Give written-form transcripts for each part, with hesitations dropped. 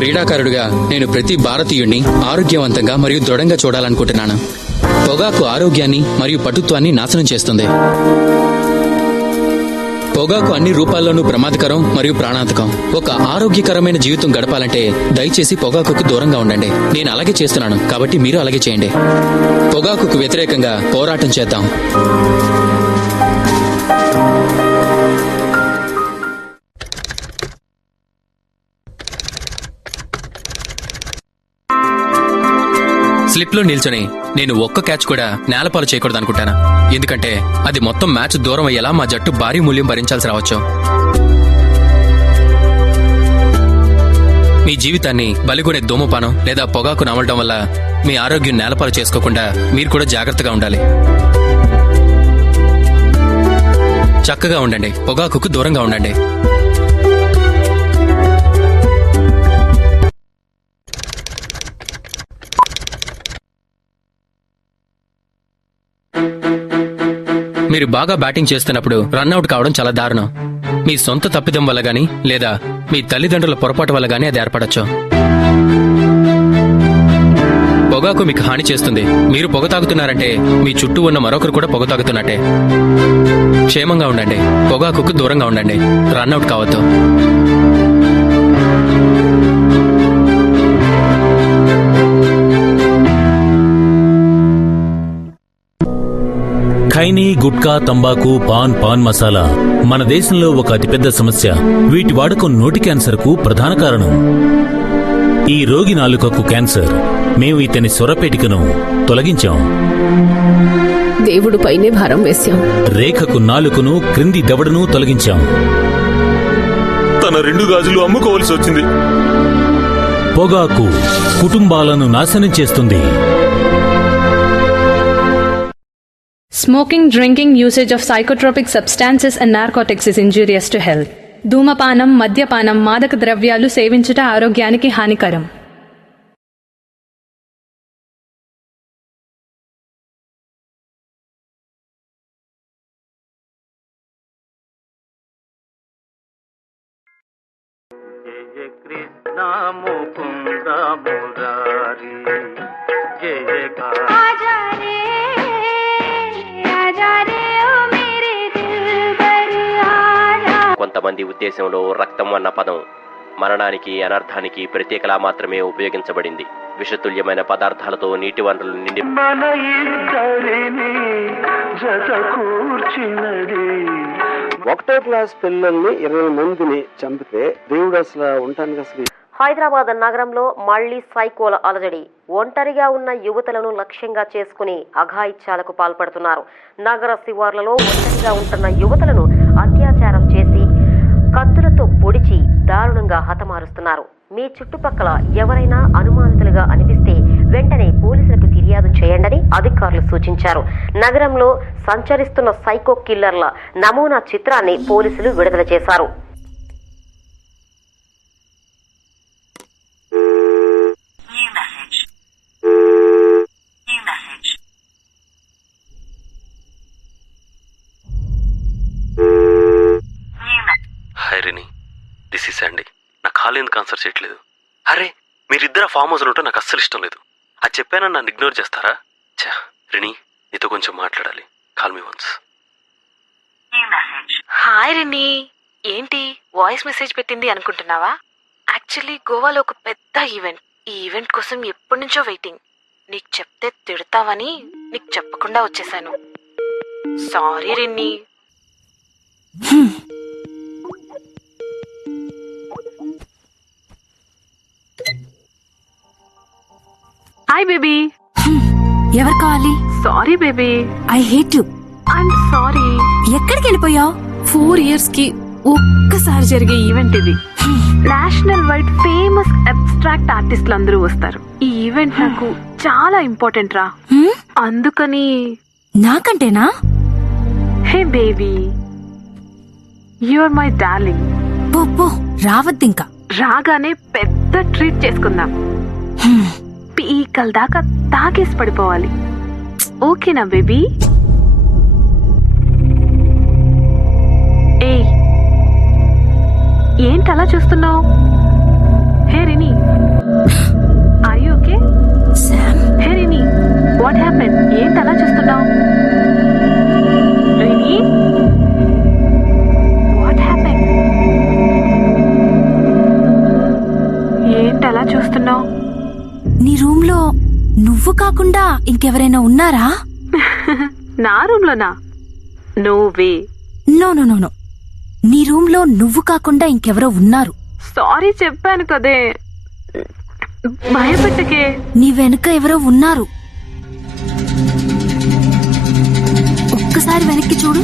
క్రీడాకారుడిగా నేను ప్రతి భారతీయుణ్ణి ఆరోగ్యవంతంగా మరియు దృఢంగా చూడాలనుకుంటున్నాను. పొగాకు ఆరోగ్యాన్ని మరియు పటుత్వాన్ని నాశనం చేస్తుంది. పొగాకు అన్ని రూపాల్లోనూ ప్రమాదకరం మరియు ప్రాణాంతకం. ఒక ఆరోగ్యకరమైన జీవితం గడపాలంటే దయచేసి పొగాకుకు దూరంగా ఉండండి. నేను అలాగే చేస్తున్నాను, కాబట్టి మీరు అలాగే చేయండి. పొగాకుకు వ్యతిరేకంగా పోరాటం చేద్దాం. స్లిప్ లో నిల్చొని నేను ఒక్క క్యాచ్ కూడా నేలపాలు చేయకూడదు అనుకుంటాను. ఎందుకంటే అది మొత్తం మ్యాచ్ దూరం అయ్యేలా మా జట్టు భారీ మూల్యం భరించాల్సి రావచ్చు. మీ జీవితాన్ని బలిగొనే ధూమపానం లేదా పొగాకు నమలడం వల్ల మీ ఆరోగ్యం నేలపాలు చేసుకోకుండా మీరు కూడా జాగ్రత్తగా ఉండాలి. చక్కగా ఉండండి, పొగాకుకు దూరంగా ఉండండి. మీరు బాగా బ్యాటింగ్ చేస్తున్నప్పుడు రన్అట్ కావడం చాలా దారుణం. మీ సొంత తప్పిదం వల్ల గానీ లేదా మీ తల్లిదండ్రుల పొరపాటు వల్ల గానీ అది ఏర్పడచ్చు. పొగాకు మీకు హాని చేస్తుంది. మీరు పొగ తాగుతున్నారంటే మీ చుట్టూ ఉన్న మరొకరు కూడా పొగ తాగుతున్నట్టే. క్షేమంగా ఉండండి, పొగాకుకు దూరంగా ఉండండి, రన్అట్ కావద్దు. ఖైనీ, గుట్కా, తంబాకు, పాన్ మసాలా మన దేశంలో ఒక అతిపెద్ద సమస్య. వీటి వాడకం నోటి క్యాన్సర్ కు ప్రధాన కారణం. ఈ రోగి నాలుకకు క్యాన్సర్. మేము ఇతని స్వరపేటికను తొలగించాం. దేవుడు పైనే భారం వేశాం. రేఖకు నాలుకను, క్రింది దవడను తొలగించాం. తన 2 గాజులు అమ్ముకోవలసి వచ్చింది. పొగాకు కుటుంబాలను నాశనం చేస్తుంది. Smoking, drinking, usage of psychotropic substances and narcotics is injurious to health. ధూమపానం, మద్యపానం, మాదక ద్రవ్యాలు సేవించుట ఆరోగ్యానికి హానికరం. జయ కృష్ణ ముకుంద మురారి జయ కొంతమంది ఉద్దేశంలో రక్తం అన్న పదం మరణానికి, అనర్థానికి ప్రత్యేకలా మాత్రమే ఉపయోగించబడింది. విషతుల్యమైన పదార్థాలతో నీటి వనరులు నిండి ఒకటో క్లాస్ పిల్లల్ని 20 మందిని చంపితే దేవుడు అసలు ఉంటాను అసలు. హైదరాబాద్ నగరంలో మళ్లీ సైకోల అలజడి. ఒంటరిగా ఉన్న యువతులను లక్ష్యంగా చేసుకుని అఘాయిత్యాలకు పాల్పడుతున్నారు. నగర శివార్లలో ఒంటరిగా ఉంటున్న యువతులను అత్యాచారం చేసి కత్తులతో పొడిచి దారుణంగా హతమారుస్తున్నారు. మీ చుట్టుపక్కల ఎవరైనా అనుమానితులుగా అనిపిస్తే వెంటనే పోలీసులకు ఫిర్యాదు చేయండని అధికారులు సూచించారు. నగరంలో సంచరిస్తున్న సైకో కిల్లర్ల నమూనా చిత్రాన్ని పోలీసులు విడుదల చేశారు. హైరిని, దిస్ ఈస్ శాండీ. నా కాలు ఎందుకు ఆన్సర్ చేయట్లేదు? అరే, మీరిద్దరు ఫామ్ హౌస్లో ఉంటే నాకు అస్సలు ఇష్టం లేదు. అది చెప్పానని నన్ను ఇగ్నోర్ చేస్తారా? చా రిని, నీతో కొంచెం మాట్లాడాలి. Call me once. హాయ్ రిని, ఏంటి వాయిస్ మెసేజ్ పెట్టింది అనుకుంటున్నావా? యాక్చువల్లీ గోవాలో ఒక పెద్ద ఈవెంట్. ఈ ఈవెంట్ కోసం ఎప్పటి నుంచో వెయిటింగ్. నీకు చెప్తే తిడతావని నీకు చెప్పకుండా వచ్చేసాను. సారీ రిన్ని. Hi baby. ఎవరు కావాలి? Sorry baby, I hate you. I'm sorry. ఎక్కడికి వెళ్ళిపోయావు? 4 years కి ఒక్కసారి జరిగే ఈవెంట్ ఇది. నేషనల్ వైడ్ ఫేమస్ అబ్స్ట్రాక్ట్ ఆర్టిస్టులు అందరూ వస్తారు. ఈ ఈవెంట్ నాకు చాలా ఇంపార్టెంట్ రా. అందుకని. నాకంటేనా? Hey baby, you are my darling. పో రావద్దింకా. రాగానే పెద్ద ట్రీట్ చేసుకుందాం. పీకల దాకా తాగేసి పడిపోవాలి. ఓకేనా బేబీ? ఏంటి అలా చూస్తున్నావు? Hey Rini, are you okay? Sam, hey Rini, what happen? ఏంటి అలా చూస్తున్నావు? Rini, what happen? ఏంటి అలా చూస్తున్నావు? నీ రూమ్ లో నువ్వు కాకుండా ఇంకెవరైనా ఉన్నారా? నా రూమ్ లోనా? నువ్వే. నో నో నో నో, నీ రూమ్ లో నువ్వు కాకుండా ఇంకెవరో ఉన్నారు. సారీ చెప్పాను కదే, భయపెట్టకే. నీ వెనుక ఎవరో ఉన్నారు. ఒక్కసారి వెనక్కి చూడు.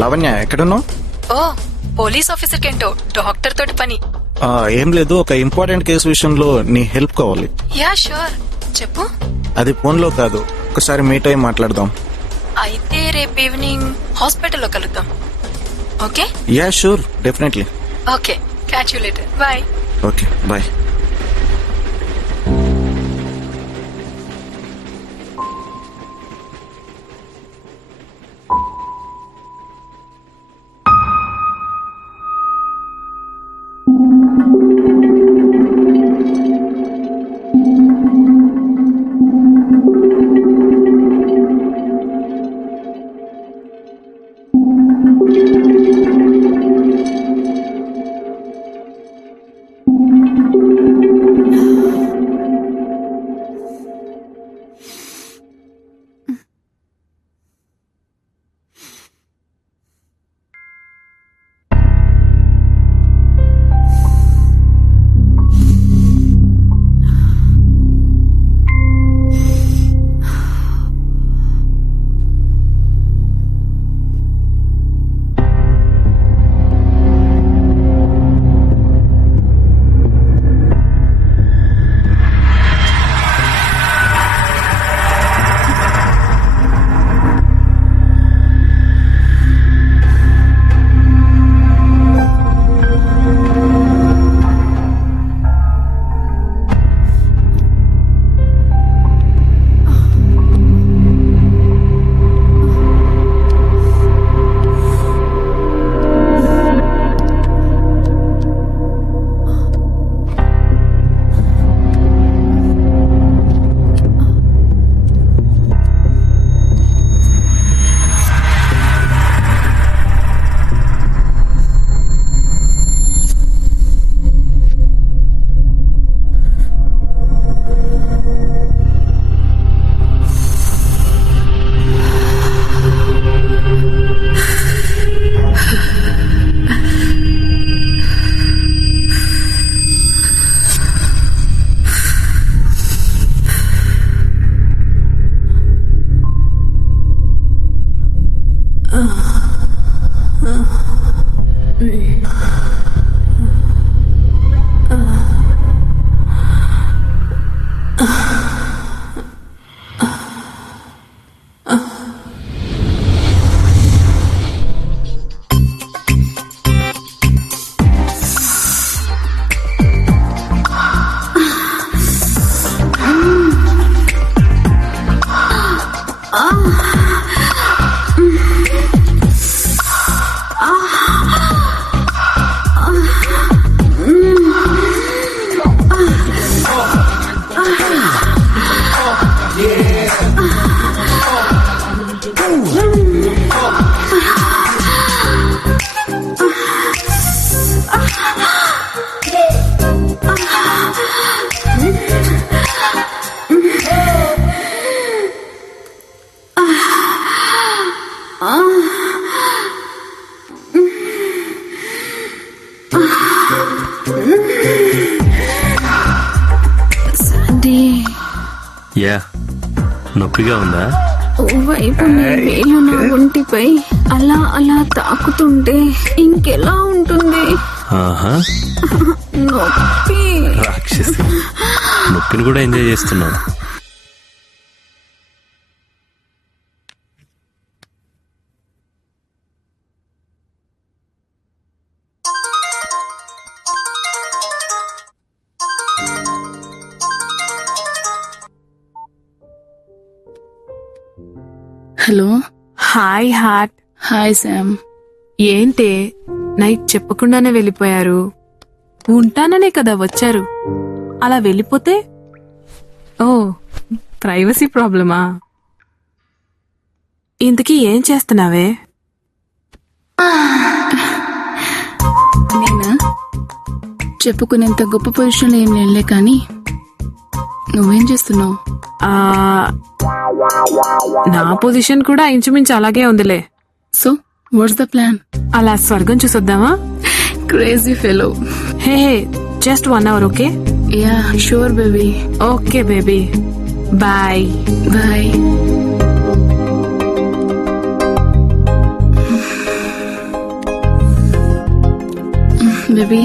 లావణ్య ఎక్కడున్నావు? ఓ పోలీస్ ఆఫీసర్ కేంటో డాక్టర్ తోటి పని. ఏం లేదు, ఒక ఇంపార్టెంట్ కేసు విషయంలో నీ హెల్ప్ కావాలి. యా షూర్, చెప్పు. అది ఫోన్ లో కాదు, ఒకసారి మీట్ అయి మాట్లాడదాం. అయితే రేపు ఈవినింగ్ హాస్పిటల్లో కలుద్దాం. Okay? Yeah sure, definitely. Okay, catch you later. Bye. Okay, bye. Yeah, నొప్పిగా ఉందా? ఓవైపు వేలు నా ఒంటిపై అలా అలా తాకుతుంటే ఇంకెలా ఉంటుంది? నొప్పి. రాక్షసి, నొప్పిని కూడా ఎంజాయ్ చేస్తున్నావు. Hello. Hi heart. Hi Sam. ఏంటే నైట్ చెప్పకుండానే వెళ్ళిపోయారు? ఉంటాననే కదా వచ్చారు, అలా వెళ్ళిపోతే? ఓ, ప్రైవసీ ప్రాబ్లమా? ఇంతకీ ఏం చేస్తున్నావే? నేనా? చెప్పుకునేంత గొప్ప పొజిషన్లో ఏం లేనులే, కానీ నువ్వేం చేస్తున్నావు? నా పొజిషన్ కూడా ఇంచుమించు అలాగే ఉందిలే. So what's the plan? అలా స్వర్గం చూసొద్దామా? Crazy fellow. Hey hey, just 1 hour, okay? Yeah sure baby. Okay baby, bye. Bye. Baby.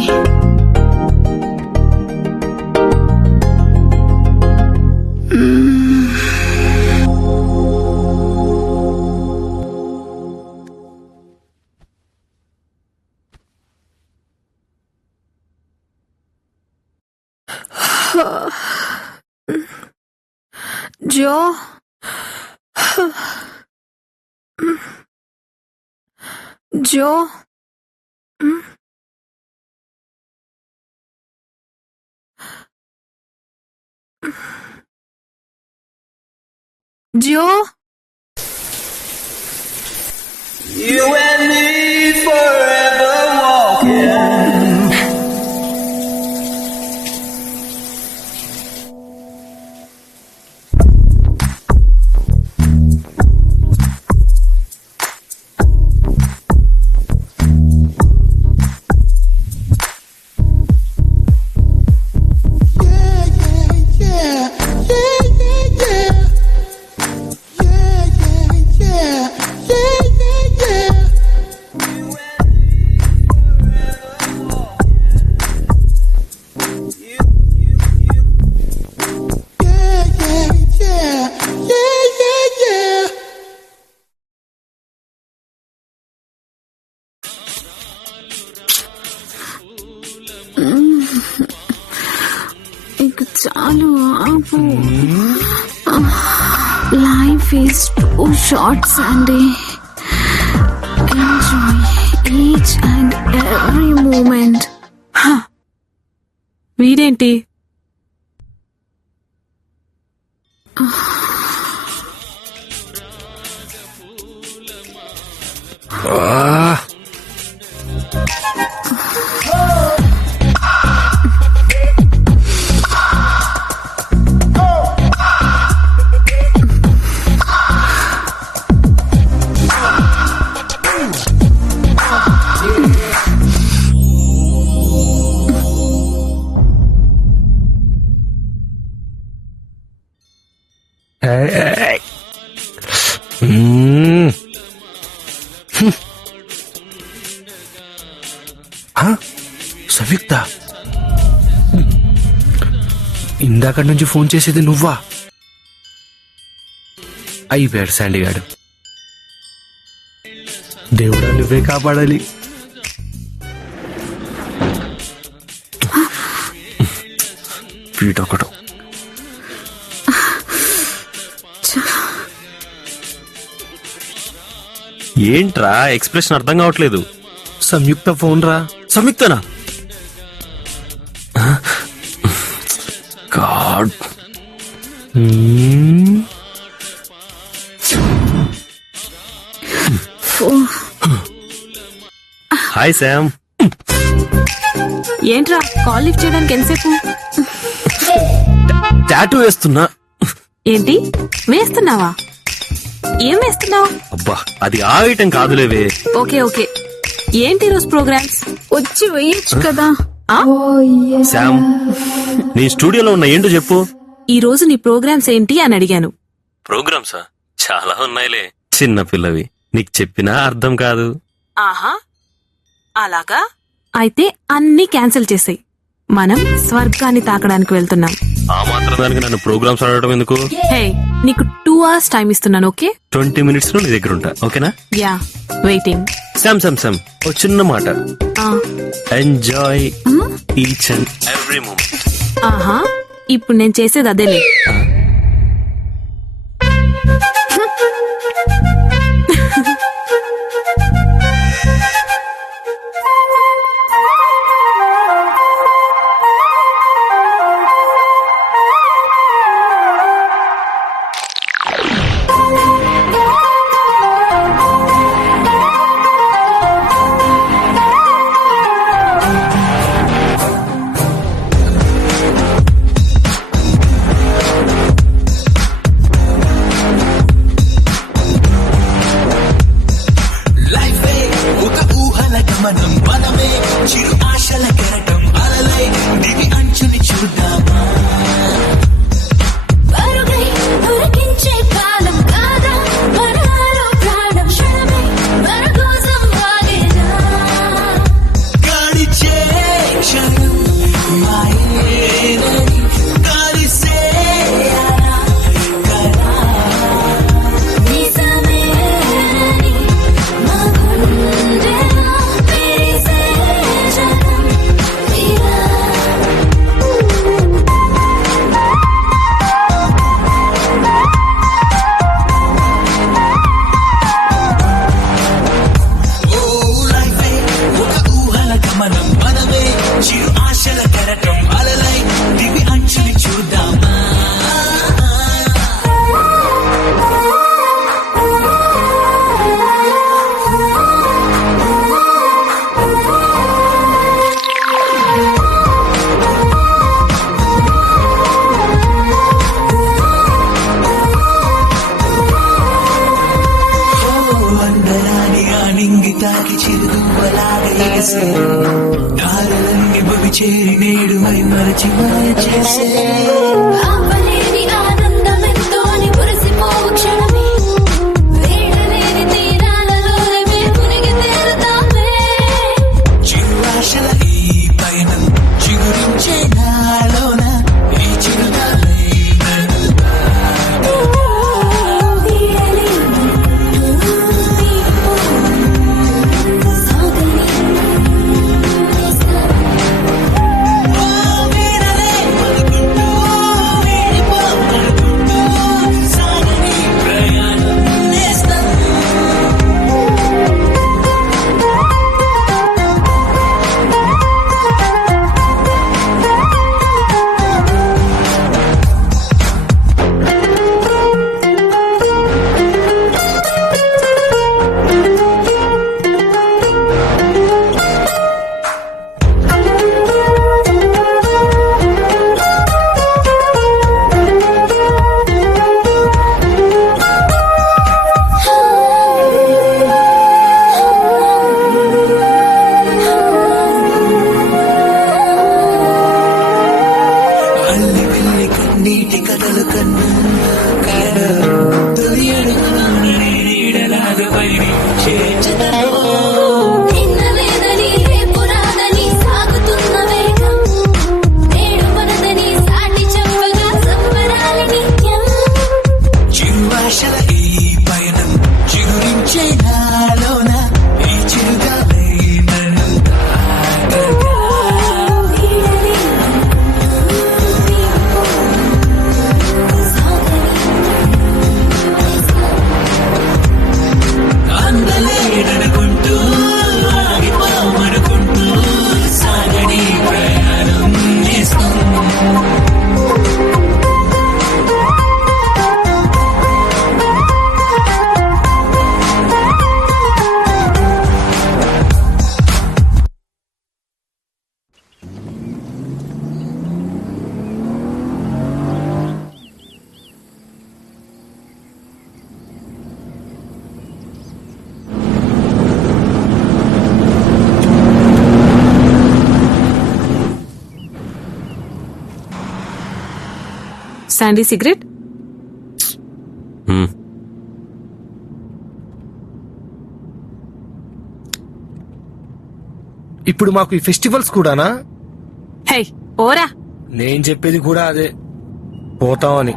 Jo, Jo, Jo. You and me forever walking. ఇక చాలు, ఆపు. Life is too short Sunday. Enjoy each and every moment. వీడేంటి? సంయుక్త, ఇందాక నుంచి phone చేసేది నువ్వా? అయిపోయాడు Sandy గాడు. దేవుడా నువ్వే కాపాడాలి. వీటొకడు. ఏంట్రా ఎక్స్ప్రెషన్ అర్థం కావట్లేదు? సంయుక్త ఫోన్ రా. సంయుక్తనా? గాడ్. Hi Sam. ఏంట్రా కాల్ లిఫ్ట్ చేయడానికి ఎంతసేపు? టాటూ వేస్తున్నా. ఏంటి వేస్తున్నావా? ఏం వేస్తున్నావు? అబ్బా, అది ఆ ఐటెం కాదులేవే. Okay okay. ఏంటి రోజు ప్రోగ్రామ్స్? వచ్చి వేయచ్చు కదా. శామ్, నీ స్టూడియోలో ఉన్న ఏంటో చెప్పు. ఈ రోజు నీ ప్రోగ్రామ్స్ ఏంటి అని అడిగాను. ప్రోగ్రామ్సా? చాలా ఉన్నాయిలే. చిన్న పిల్లవి, నీకు చెప్పినా అర్థం కాదు. ఆహా, అలాగా? అయితే అన్ని క్యాన్సిల్ చేసాయి. మనం స్వర్గాన్ని తాకడానికి వెళ్తున్నాం. ఆ మాత్రం దానికి నన్ను ప్రోగ్రామ్స్ ఆడటం ఎందుకు? హే, నీకు 2 hours టైం ఇస్తున్నాను, ఓకే? 20 minutes లో నీ దగ్గర ఉంటా, ఓకేనా? Yeah, waiting. శామ్, ఓ చిన్న మాట. Enjoy each and every moment. ఆహా, ఇప్పుడు నేను చేసేది అదేలే. చేసే తారలన్నీ భవి చేరి నేడు మై మరచి మాయ చేసే ఆపలేని ఆనందమెంతోని మురిసిపోవు క్షణమే వేడలేని తీరాలలోనే మునిగి తేలుతామే చిరువాశల ఈ పైన చిగురించే నాలోన ఈ చిరుగాలై నన్ను అల్లి వెళ్ళి కన్నీటి కథలు కన్ను తొలి అడుగులోని నీడలాగా పైని చేర్చదను నిన్నలేదని రేపు రాదని సాగుతున్న వేగం నేడు మనదని సాటి చెప్పగా సంబరాలి నిత్యం చిరువాశల ఈ పయనం చిగురించే నాలోన ఈ చిరుగాలై నన్ను తాకగా అందలేడనుకుంటూ ఆగిపోమనుకుంటూ సాగని ప్రయాణం నేస్తం శాండీ సిగరెట్ ఇప్పుడు మాకు ఈ ఫెస్టివల్స్ కూడానా? హే ఓరా నేను చెప్పేది కూడా అదే, పోతామని.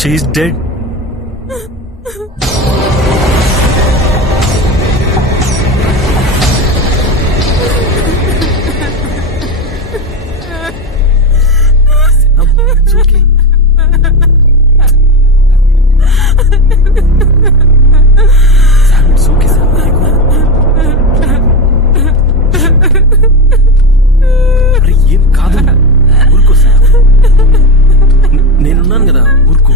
She is dead. ఏం కాదు, ఊరుకో సార్, నేనున్నాను కదా, ఊరుకో.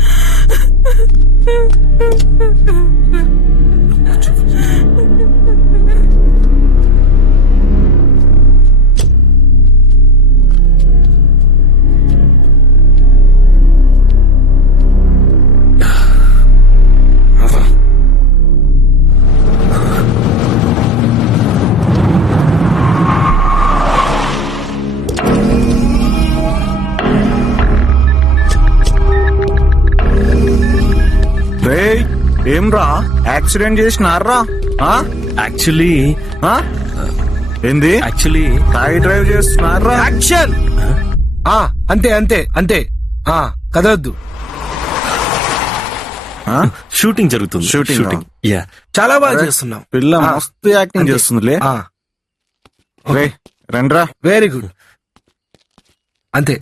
ఏం రా యాక్సిడెంట్ చేసినారా? యాక్చువల్లీ ఏంది? యాక్చువల్లీ తాగి డ్రైవ్ చేస్తున్నారా? యాక్షన్. అంతే అంతే అంతే, కదలొద్దు. షూటింగ్ జరుగుతుంది. షూటింగ్ యా, చాలా బాగా చేస్తున్నాం. పిల్ల మస్తు యాక్టింగ్ చేస్తుందిలే. రండ్రా. Very good. అంతే.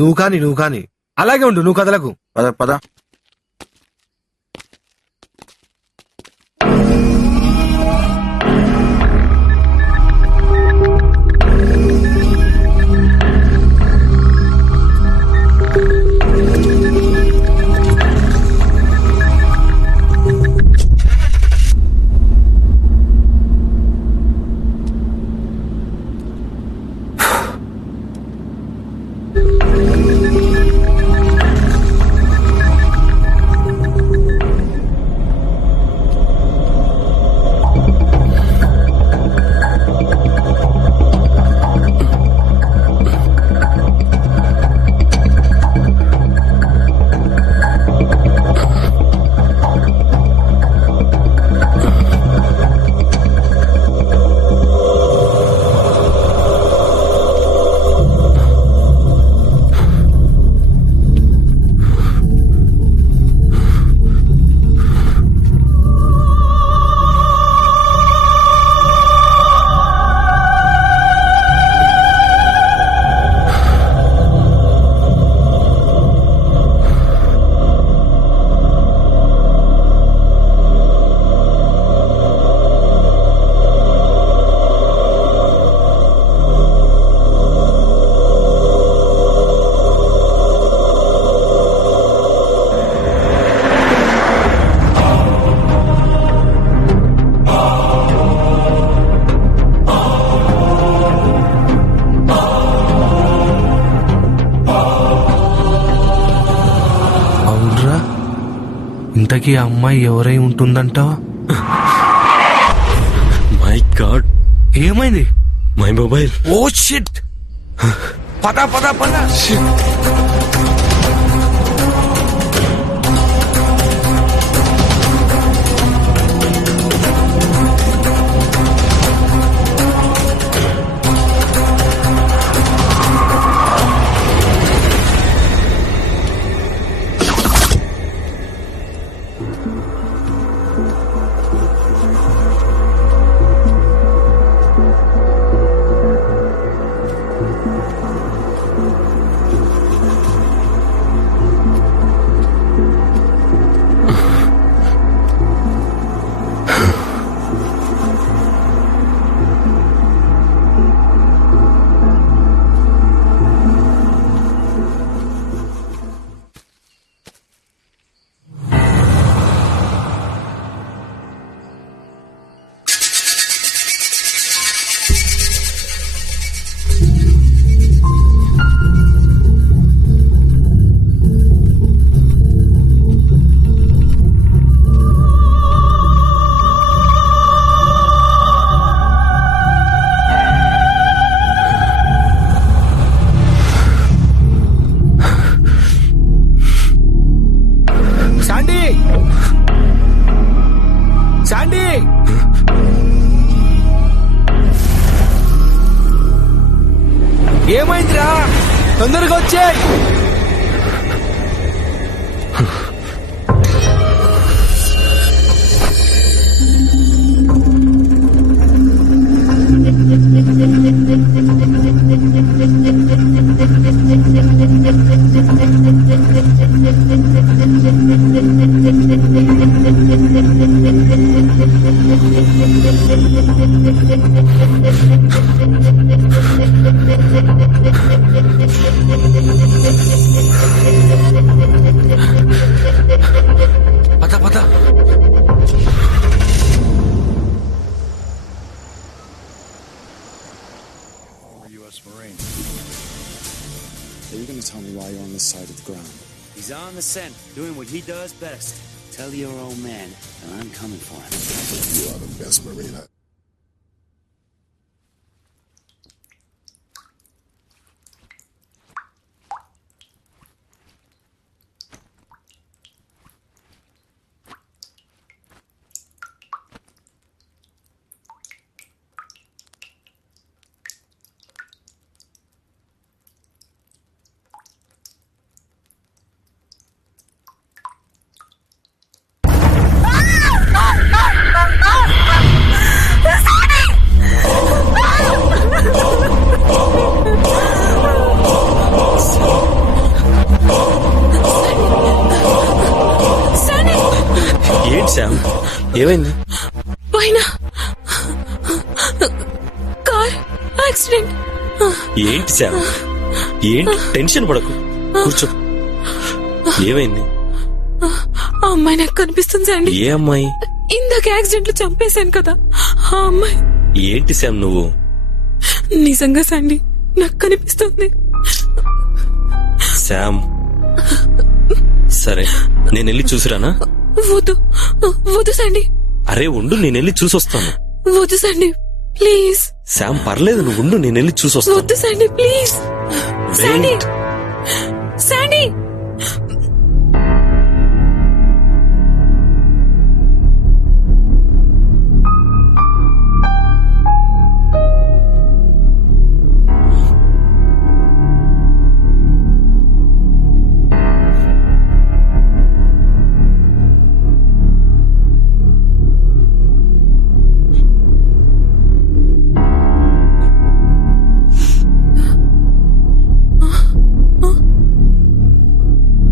నువ్వు కానీ అలాగే ఉండు, నువ్వు కదలకు. పద పద. ఇంతకీ ఆ అమ్మాయి ఎవరై ఉంటుందంటావా? మై గాడ్, ఏమైంది? My mobile. Oh shit. పద పద పద. ఏమైందిరా? తొందరగా వచ్చే. పద పద. U.S. Marine. Are you going to tell me why you're on this side of the ground? He's on the scent, doing what he does best. Tell your old man that I'm coming for him. You are the best Marine. ఏంటి Sam, ఏమైంది? పైన car accident. ఏంటి Sam, ఏంటి? Tension పడకు, కూర్చో. ఏమైంది? ఆ అమ్మాయి నాకు కనిపిస్తుంది శాండీ. ఏ అమ్మాయి? ఇందాక యాక్సిడెంట్ లో చంపేశాను కదా ఆ అమ్మాయి. ఏంటి శామ్ నువ్వు? నిజంగా శాండీ నాకు కనిపిస్తుంది. శామ్ సరే, నేను వెళ్ళి చూసిరానా? వద్దు వద్దు శాండీ. అరే ఉండు, నేను వెళ్ళి చూసొస్తాను. వద్దు శాండీ ప్లీజ్. శామ్ పర్లేదు, నువ్వు ఉండు, నేను వెళ్ళి చూసొస్తాను. వద్దు శాండీ ప్లీజ్. Sandy Sandy.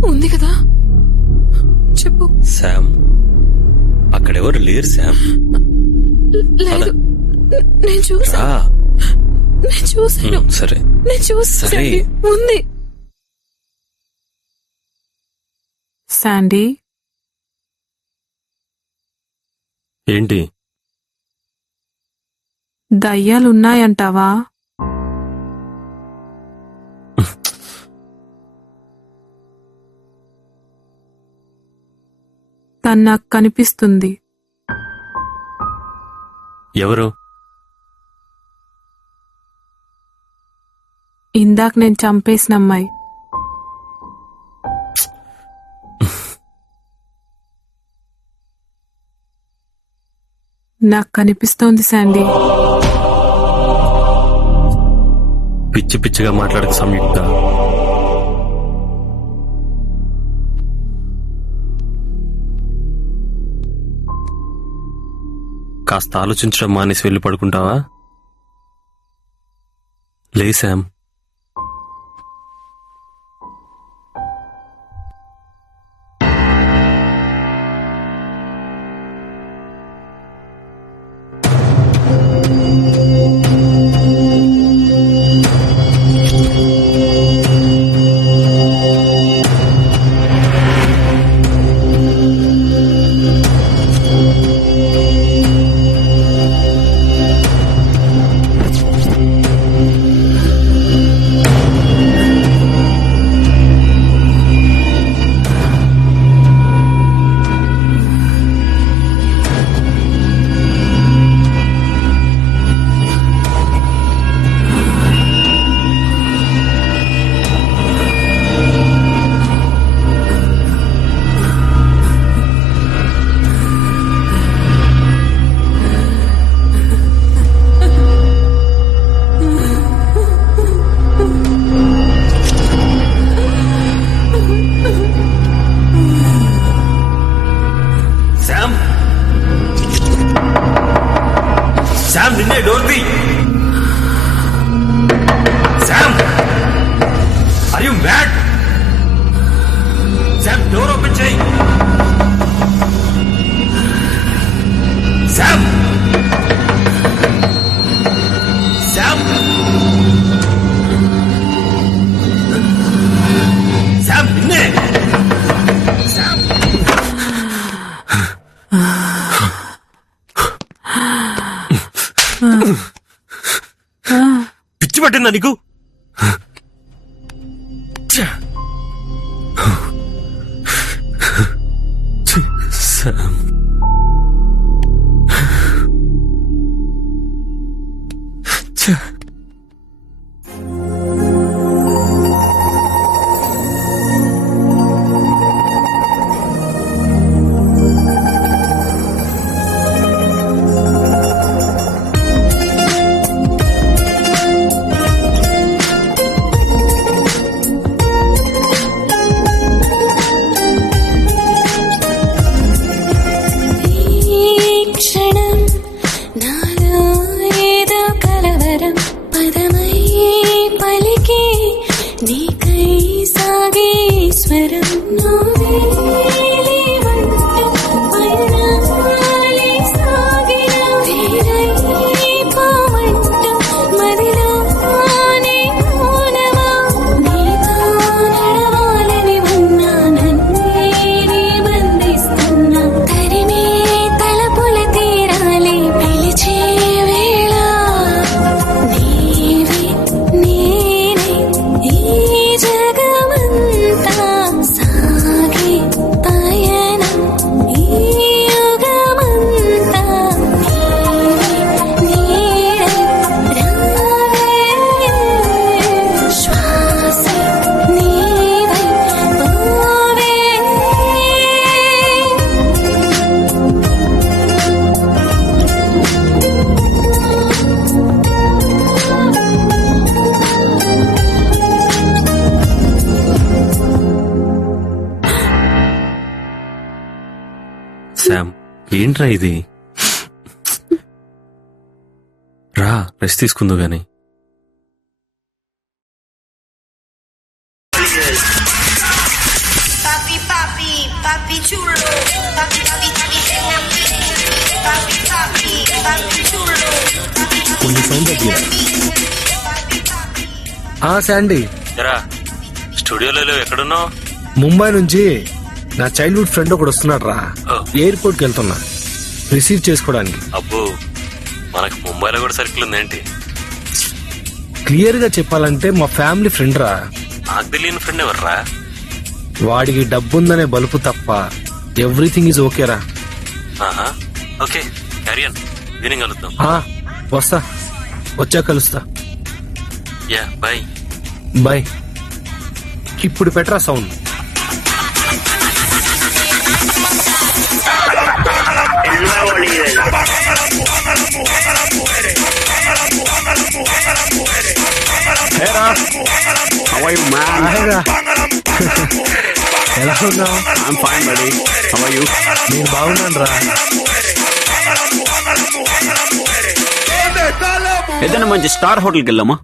ఉంది కదా, చెప్పు. శామ్ అక్కడెవరు లేరు శామ్. లేదు, నేను చూసా. నేను చూసాను. సరే నేను చూసా. ఉంది. శాండీ ఏంటి? దయ్యాలున్నాయంటావా? తను నాకు కనిపిస్తుంది. ఎవరు? ఇందాక నేను చంపేసిన అమ్మాయి. నాకు కనిపిస్తోంది శాండీ. పిచ్చి పిచ్చిగా మాట్లాడక సంయుక్త. కాస్త ఆలోచించడం మానేసి వెళ్ళి పడుకుంటావా? లే శామ్. తెలియదా నీకు? క్షణం నాలో ఏదో కలవరం పదమై పలికి నీకై సాగే స్వరం నువ్వే లేవంటే పయనాలే సాగిన వేరై పోమంటూ మదిలోనే మౌనమా నీతో నడవాలని ఉన్నా నన్నే నీ బంధిస్తున్నా తరిమే తలపుల తీరాలి పిలిచే వేళ నీవే నేనే ఈ జగమంతా సాగే పయనం ఈ యుగమంతా నీవే నీడై రావే శ్వాసే నీవై పోవే శామ్, ఏంట్రా ఇది? రా, రెస్ట్ తీసుకుందో గాని. Papi, papi, papi chulo. Papi, papi, papi, papi, papi, papi chulo. కొంచెం సౌండ్ తగ్గి. శాండీ, స్టూడియోలో ఎక్కడున్నావు? ముంబై నుంచి నా చైల్డ్హుడ్ ఫ్రెండ్ ఒకడు వస్తున్నాడు రా. ఎయిర్పోర్ట్కి వెళ్తున్నా రిసీవ్ చేసుకోవడానికి. అబ్బో, మనకు ముంబైలో కూడా సర్కిల్ ఉందేంటి? క్లియర్ గా చెప్పాలంటే మా ఫ్యామిలీ ఫ్రెండ్ రా. నాకు తెలియని ఫ్రెండ్ ఎవర్రా? వాడికి డబ్బుందనే బలుపు తప్ప ఎవ్రీథింగ్ ఈజ్ ఓకే రా. ఆహా, ఓకే, క్యారియన్, ఈవినింగ్ కలుద్దాం. వస్తా, వచ్చా కలుస్తా. Yeah, bye. బాయ్. ఇప్పుడు పెట్టరా సౌండ్. ఎలా ఉన్నావు? నేను బాగున్నాను రా. ఏదైనా మంచి స్టార్ హోటల్కి వెళ్దామా?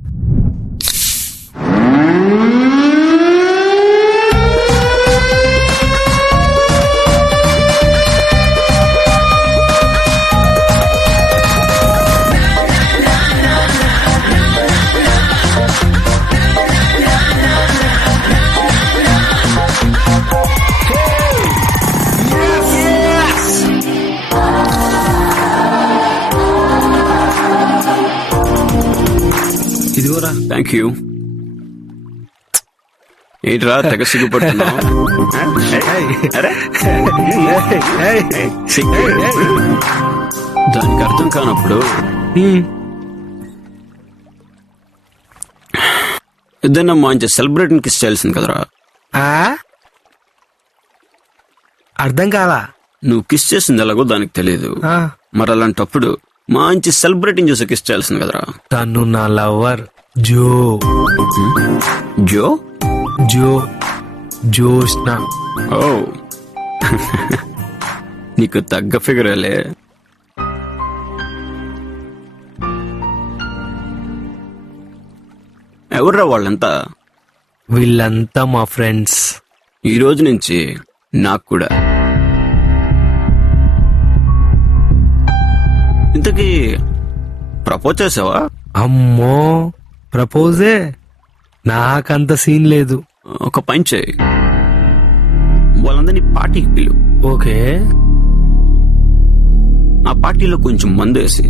ఇదిగోరా. Thank you. ఏంట్రా తెగ సిగ్గుపడుతున్నావు? దానికి అర్థం కానప్పుడు ఏదైనా మంచి సెలబ్రేషన్ కిస్ చేయాల్సింది కదరా. అర్థం కాలా? నువ్వు కిస్ చేసింది ఎలాగో దానికి తెలియదు. మరి అలాంటప్పుడు మంచి సెలబ్రేటింగ్ చూసి కిస్ చేయాల్సింది కదరా. తను నా లవర్ జో. జో? జో జోష్న. ఓ, నీకు తగ్గ ఫిగరేలే. ఎవర్రా వాళ్ళంతా? వీళ్ళంతా మా ఫ్రెండ్స్. ఈ రోజు నుంచి నాకు కూడా. ఇంతకీ ప్రపోజ్ చేసావా? అమ్మో, ప్రపోజే? నాకంత సీన్ లేదు. ఒక పని చేయి, వాళ్ళందరినీ పార్టీకి పిలు. ఓకే. ఆ పార్టీలో కొంచెం మందు వేసి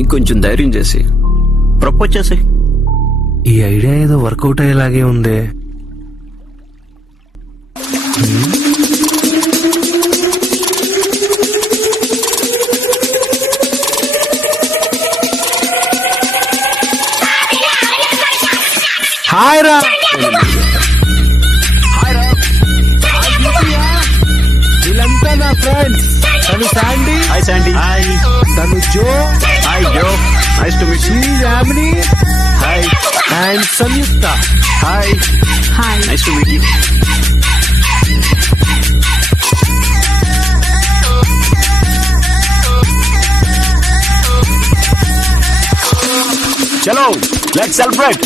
ఇంకొంచెం ధైర్యం చేసి ప్రపోజ్ చేసి. ఈ ఐడియా ఏదో వర్కౌట్ అయ్యేలాగే ఉందే. హాయ్ రా, వీళ్ళంతా నా ఫ్రెండ్స్. తను శాండీ. Hi Sandy. హాయ్. తను Jo. Hi Jo. Nice to meet you. Yamini. Hi. And Samyuktha. Hi. Hi. Nice to meet you. చలో లెట్స్ సెలబ్రేట్.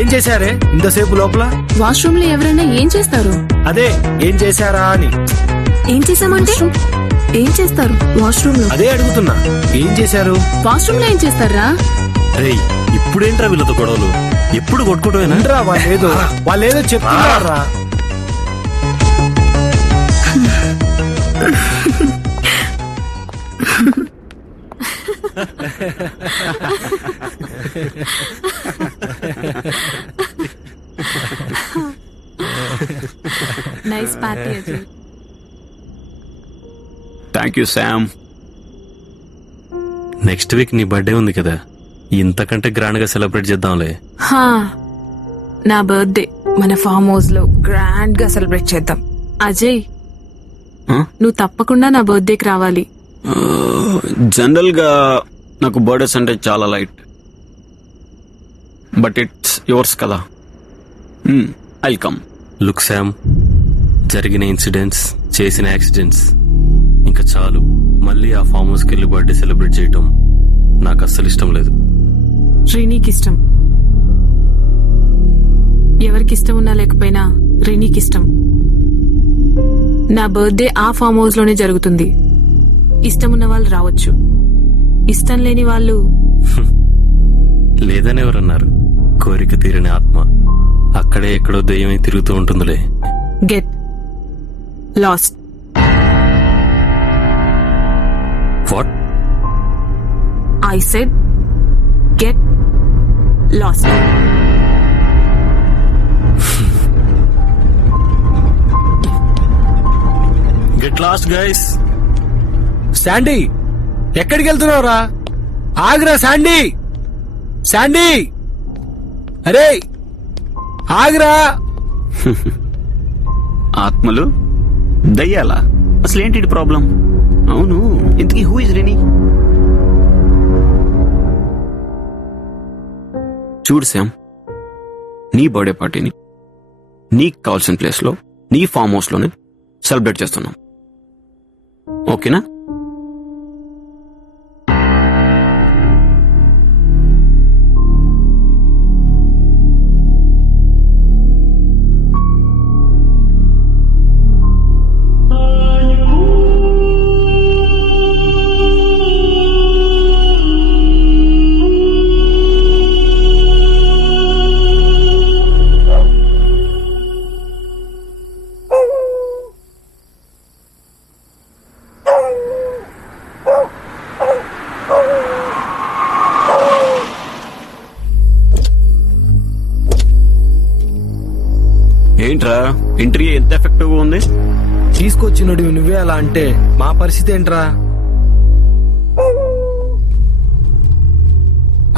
ఏం చేశారే ఇంతసేపు లోపల? వాష్రూమ్ లో ఎవరైనా ఏం చేస్తారు? అదే ఏం చేశారా అని. ఏం చేసామంటే ఏం చేస్తారు వాష్రూమ్ లో? అదే అడుగుతున్నా, ఏం చేశారు? వాష్రూమ్ లో ఏం చేస్తారా? అరే ఇప్పుడేంట్రా వీళ్ళతో గొడవలు? ఎప్పుడు కొట్టుకుంటా వాళ్ళేదో చెప్తున్నారా? Nice party Ajay. Thank you Sam. Next week నీ బర్త్డే ఉంది కదా, ఇంతకంటే గ్రాండ్ గా సెలబ్రేట్ చేద్దాంలే. హా, నా బర్త్డే మన ఫామ్ హౌస్ లో గ్రాండ్ గా సెలబ్రేట్ చేద్దాం. అజయ్, నువ్వు తప్పకుండా నా బర్త్డేకి రావాలి. జనరల్ గా నాకు బర్త్డేస్ అంటే చాలా లైట్, బట్ ఇట్స్ యువర్స్ కదా. I will come. Look Sam, జరిగిన ఇన్సిడెంట్స్, చేసిన యాక్సిడెంట్స్ ఇంకా చాలు. మళ్ళీ ఆ ఫామ్ హౌస్కి వెళ్ళి బర్త్డే సెలబ్రేట్ చేయటం నాకు అస్సలు ఇష్టం లేదు. రీనీకి ఇష్టం. ఎవరికి ఇష్టం ఉన్నా లేకపోయినా రీనీకి ఇష్టం. నా బర్త్డే ఆ ఫామ్ హౌస్ లోనే జరుగుతుంది. ఇష్టం ఉన్న వాళ్ళు రావచ్చు, ఇష్టం లేని వాళ్ళు లేదని ఎవరన్నారు? కోరిక తీరని ఆత్మ అక్కడే ఎక్కడో దెయ్యమై తిరుగుతూ ఉంటుందిలే. Get lost. What? I said get lost. Get lost guys. Sandy, ఎక్కడికి వెళ్తున్నావురా? ఆగ్రా శాండీ. శాండీ, అరే ఆగ్రా. ఆత్మలు, దయ్యాలా? అసలేంటి ప్రాబ్లం? అవును, ఇంతకీ హూ ఇస్ రెనీ? చూడు శామ్, నీ బర్త్డే పార్టీని నీకు కావాల్సిన ప్లేస్ లో, నీ ఫామ్ హౌస్ లోనే సెలబ్రేట్ చేస్తున్నాం. ఓకేనా? ఏంట్రా ఎంట్రీ ఎంత ఎఫెక్టివ్ గా ఉంది? తీసుకొచ్చినడు నువ్వే అలా అంటే మా పరిస్థితి ఏంట్రా?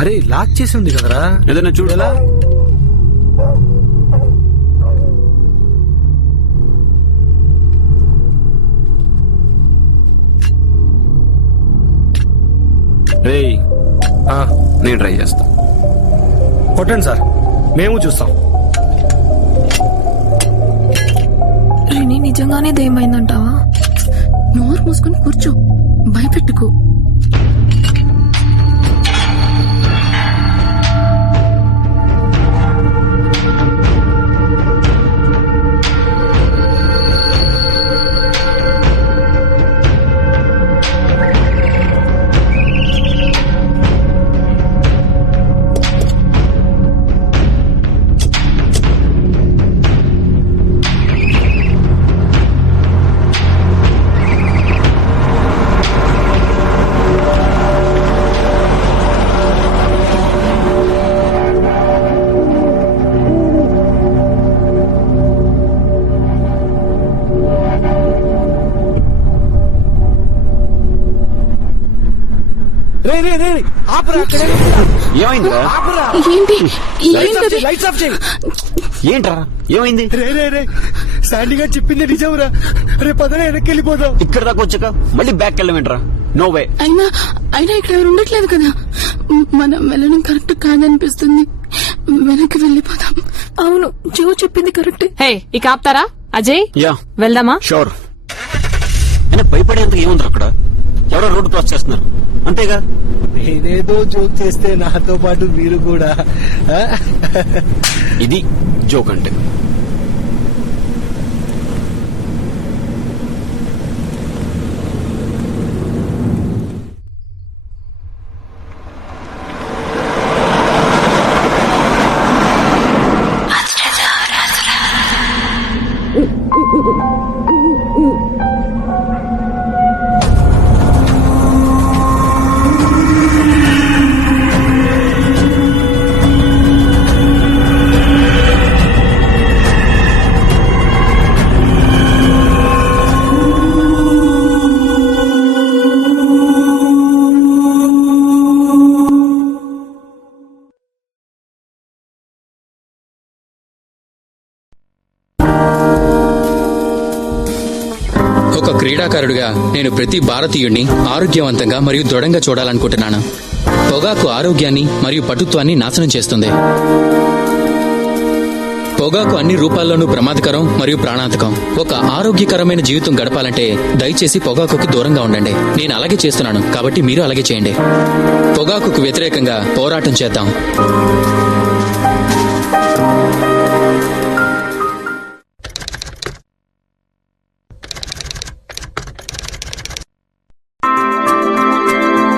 అరే లాక్ చేసి ఉంది కదరా, ఏదైనా చూడలా? రేయ్, నేను ట్రై చేస్తా. కొట్టండి సార్, మేము చూస్తాం. రిని నిజంగానే దేమైందంటావా? నోరు మూసుకొని కూర్చో, భయపెట్టుకో. ఏంట్రా ఏమైంది? శాండీగా చెప్పింది నిజంరా. రే పదనే వెనక్కి వెళ్ళిపోదాం. ఇక్కడ దాకా వచ్చాక మళ్ళీ బ్యాక్ వెళ్ళమేంట్రా? No way. అయినా ఇక్కడ ఎవరు ఉండట్లేదు కదా, మనం వెళ్ళడం కరెక్ట్ కాదనిపిస్తుంది. వెనక్కి వెళ్ళిపోదాం. అవును, జో చెప్పింది కరెక్ట్. హే, ఇక ఆపుతారా అజయ్? యా, వెళ్దామా? షూర్. అయినా భయపడేంత ఏముంది అక్కడ? ఎవరో రోడ్డు క్రాస్ చేస్తున్నారు అంతేగా. నేనేదో జోక్ చేస్తే నాతో పాటు మీరు కూడా. ఇది జోక్ అంటే. ఒక క్రీడాకారుడిగా నేను ప్రతి భారతీయుడిని ఆరోగ్యవంతంగా మరియు దృఢంగా చూడాలనుకుంటున్నాను. పొగాకు ఆరోగ్యాన్ని మరియు పటుత్వాన్ని నాశనం చేస్తుంది. పొగాకు అన్ని రూపాల్లోనూ ప్రమాదకరం మరియు ప్రాణాంతకం. ఒక ఆరోగ్యకరమైన జీవితం గడపాలంటే దయచేసి పొగాకుకి దూరంగా ఉండండి. నేను అలాగే చేస్తున్నాను, కాబట్టి మీరు అలాగే చేయండి. పొగాకుకు వ్యతిరేకంగా పోరాటం చేద్దాం.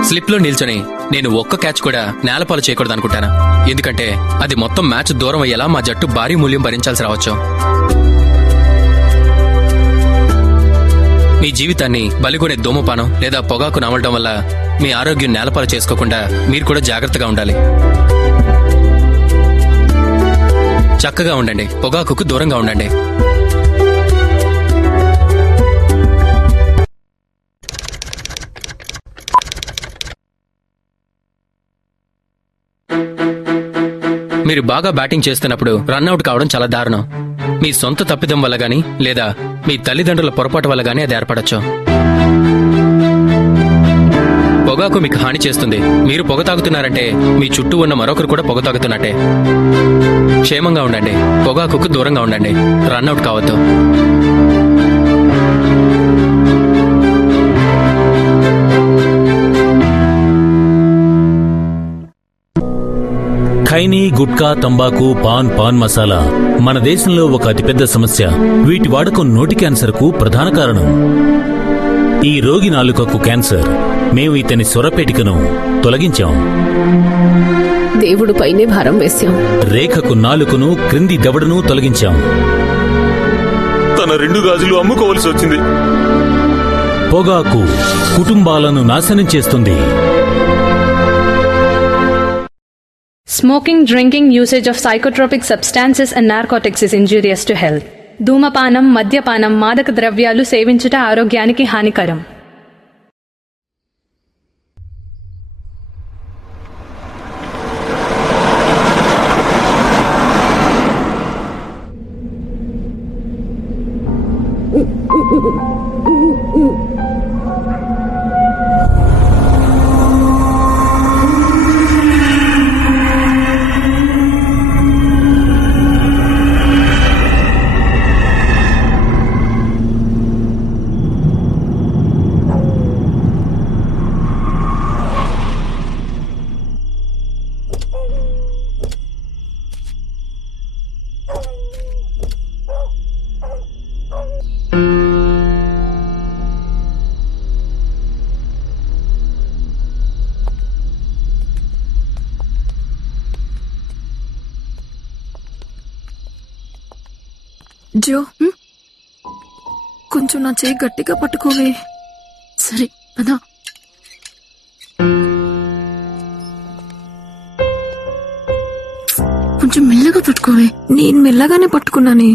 స్లిప్ లో నిల్చొని నేను ఒక్క క్యాచ్ కూడా నేలపాలు చేయకూడదు అనుకుంటాను. ఎందుకంటే అది మొత్తం మ్యాచ్ దూరం అయ్యేలా మా జట్టు భారీ మూల్యం భరించాల్సి రావచ్చు. మీ జీవితాన్ని బలిగొనే ధూమపానం లేదా పొగాకు నమలడం వల్ల మీ ఆరోగ్యం నేలపాలు చేసుకోకుండా మీరు కూడా జాగ్రత్తగా ఉండాలి. చక్కగా ఉండండి, పొగాకుకు దూరంగా ఉండండి. మీరు బాగా బ్యాటింగ్ చేస్తున్నప్పుడు రన్అట్ కావడం చాలా దారుణం. మీ సొంత తప్పిదం వల్ల గానీ లేదా మీ తల్లిదండ్రుల పొరపాటు వల్ల గానీ అది ఏర్పడచ్చు. పొగాకు మీకు హాని చేస్తుంది. మీరు పొగ తాగుతున్నారంటే మీ చుట్టూ ఉన్న మరొకరు కూడా పొగ తాగుతున్నట్టే. క్షేమంగా ఉండండి, పొగాకుకు దూరంగా ఉండండి, రన్అట్ కావద్దు. గుట్కా, తంబాకు, పాన్ మసాలా మన దేశంలో ఒక అతిపెద్ద సమస్య. వీటి వాడకం నోటి క్యాన్సర్కు ప్రధాన కారణం. ఈ రోగి నాలుకకు క్యాన్సర్. మేము ఇతని స్వరపేటికను తొలగించాం. దేవుడు పైనే భారం వేశాం. రేఖకు నాలుకను, క్రింది దవడను తొలగించాం. తన 2 గాజులు అమ్ముకోవలసి వచ్చింది. పొగాకు కుటుంబాలను నాశనం చేస్తుంది. Smoking, drinking, usage of psychotropic substances and narcotics is injurious to health. ధూమపానం, మద్యపానం, మాదక ద్రవ్యాలు సేవించుట ఆరోగ్యానికి హానికరం. జో, కొంచెం నా చేయి గట్టిగా పట్టుకోవే. సరే పదా. కొంచెం మెల్లగా పట్టుకోవే. నేను మెల్లగానే పట్టుకున్నానే.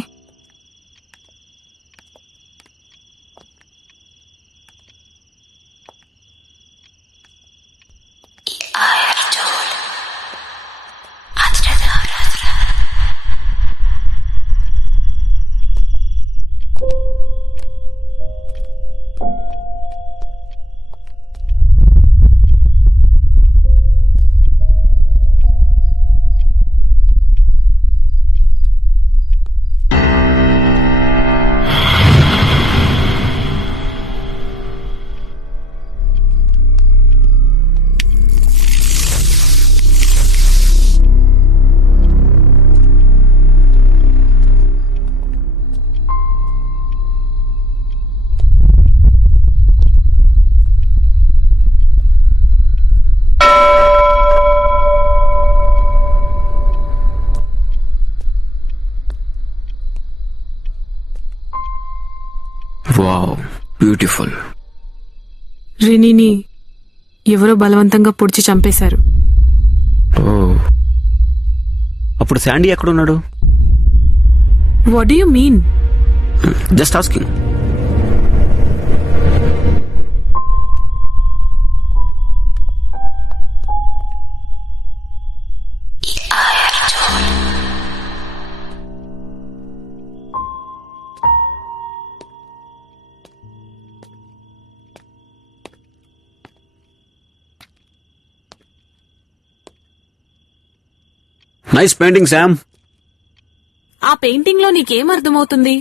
Wow, beautiful. రినీని ఎవరో బలవంతంగా పొడిచి చంపేశారు. ఓ, అప్పుడు శాండీ ఎక్కడున్నాడు? What do you mean? Just asking. Nice painting Sam. ఆ పెయింటింగ్ లో నీకేం అర్థమవుతుంది?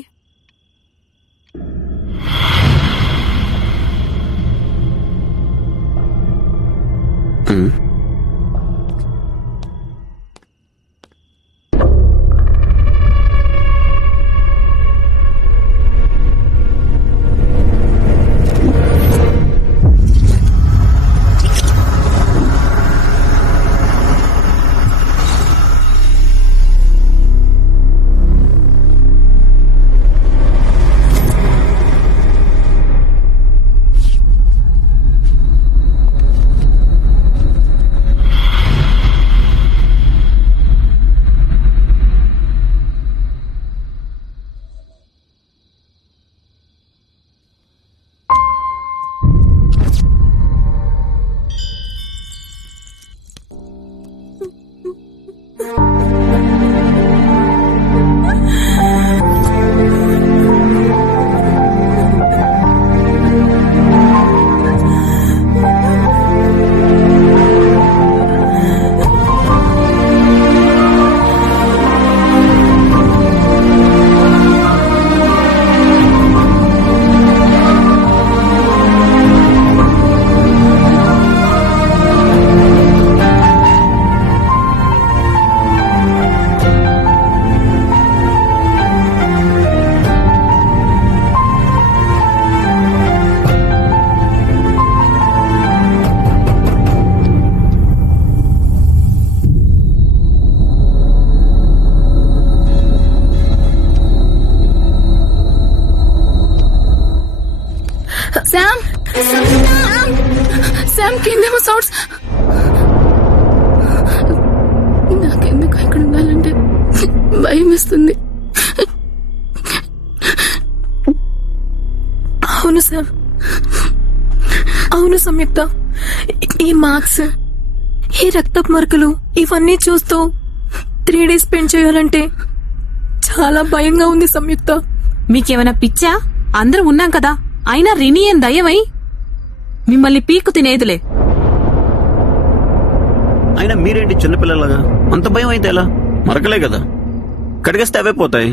శామ్ కిందేమో సౌండ్స్. నాకెందుకు ఇక్కడ ఉండాలంటే భయం వేస్తుంది. అవును సార్, అవును సంయుక్త, ఈ మార్క్స్, ఈ రక్తపు మరకలు ఇవన్నీ చూస్తూ 3 days స్పెండ్ చేయాలంటే చాలా భయంగా ఉంది సంయుక్త. మీకేమైనా పిచ్చా? అందరూ ఉన్నాం కదా, అయినా రిని ఏం దయ్యమై మిమ్మల్ని పీక్కు తినేదిలే. అయినా మీరేంటి చిన్నపిల్లలాగా అంత భయం అయితే ఎలా? మరకలే కదా, కడిగేస్తే అవే పోతాయి.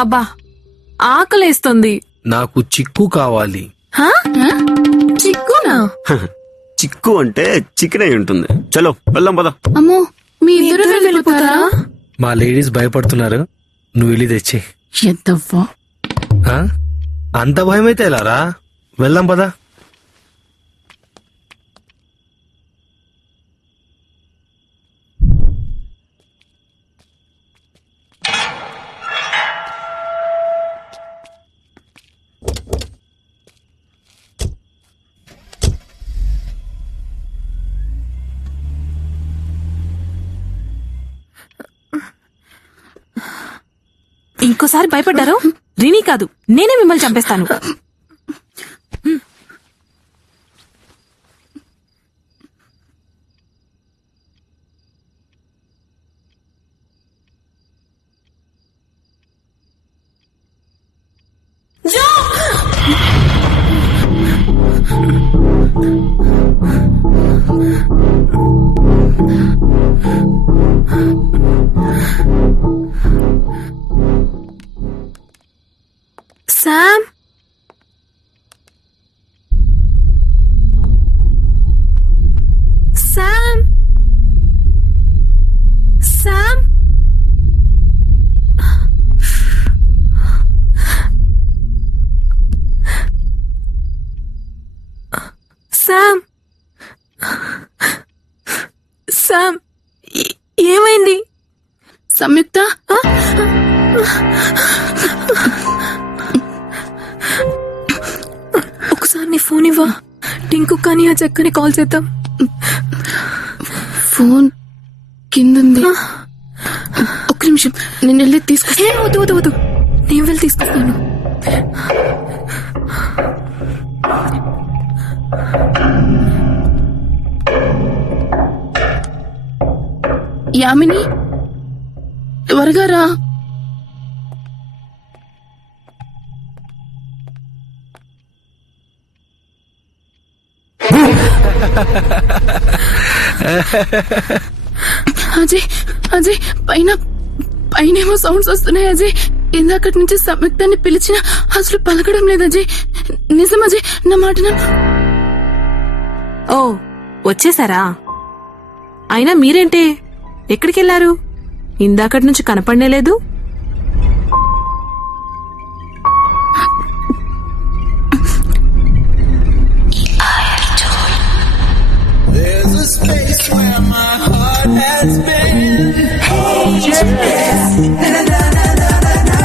అబ్బా ఆకలేస్తుంది. నాకు చిక్కు కావాలి. చిక్కునా? చిక్కు అంటే చికెన్ అయి ఉంటుంది. చలో వెళ్దాం పద. అమ్మో, మీ ఇద్దరు వెళ్ళిపోతారా? మా లేడీస్ భయపడుతున్నారు, నువ్వు వెళ్ళి తెచ్చి. ఎద్దవ్వా, అంత భయం అయితే ఎలారా? వెళ్దాం పదా. ఇంకోసారి భయపడ్డారు, రిని కాదు నేనే మిమ్మల్ని చంపేస్తాను. Sam, Sam, Sam, Sam, Sam, ఏమైంది? సంయుక్త, ఒకసారి నీ ఫోన్ ఇవ్వా, టింకు కానీ ఆ చెక్కని కాల్ చేద్దాం. ఫోన్ కిందుంది. ఒక్క నిమిషం, నేను వెళ్ళి తీసుకొస్తా. వద్దు వద్దు వద్దు, నేను వెళ్ళి తీసుకొస్తాను. యామిని, త్వరగా రా. అజయ్, అజయ్, పైన పైనేమో సౌండ్స్ వస్తున్నాయి అజయ్. ఇందాకటి నుంచి సంయుక్తాన్ని పిలిచినా అసలు పలకడం లేదు అజయ్. నిజం అజయ్, నా మాట ఓ వచ్చేసారా? అయినా మీరేంటే ఎక్కడికెళ్లారు? ఇందాకటి నుంచి కనపడనే లేదు. There's a space where my heart has been. Hold your breath. Na, na, na, na, na, na,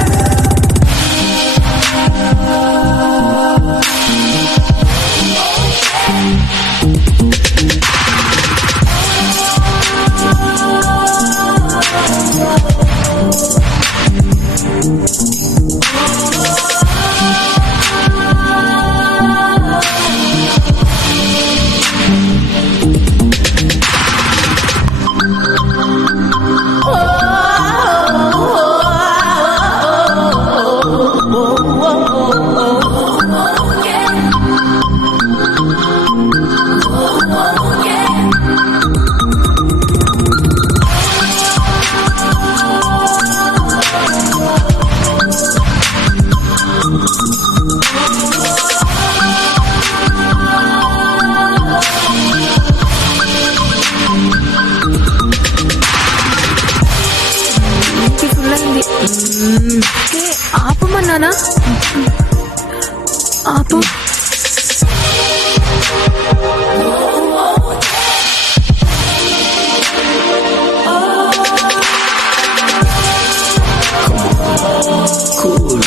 Oh ఆపు. Cool.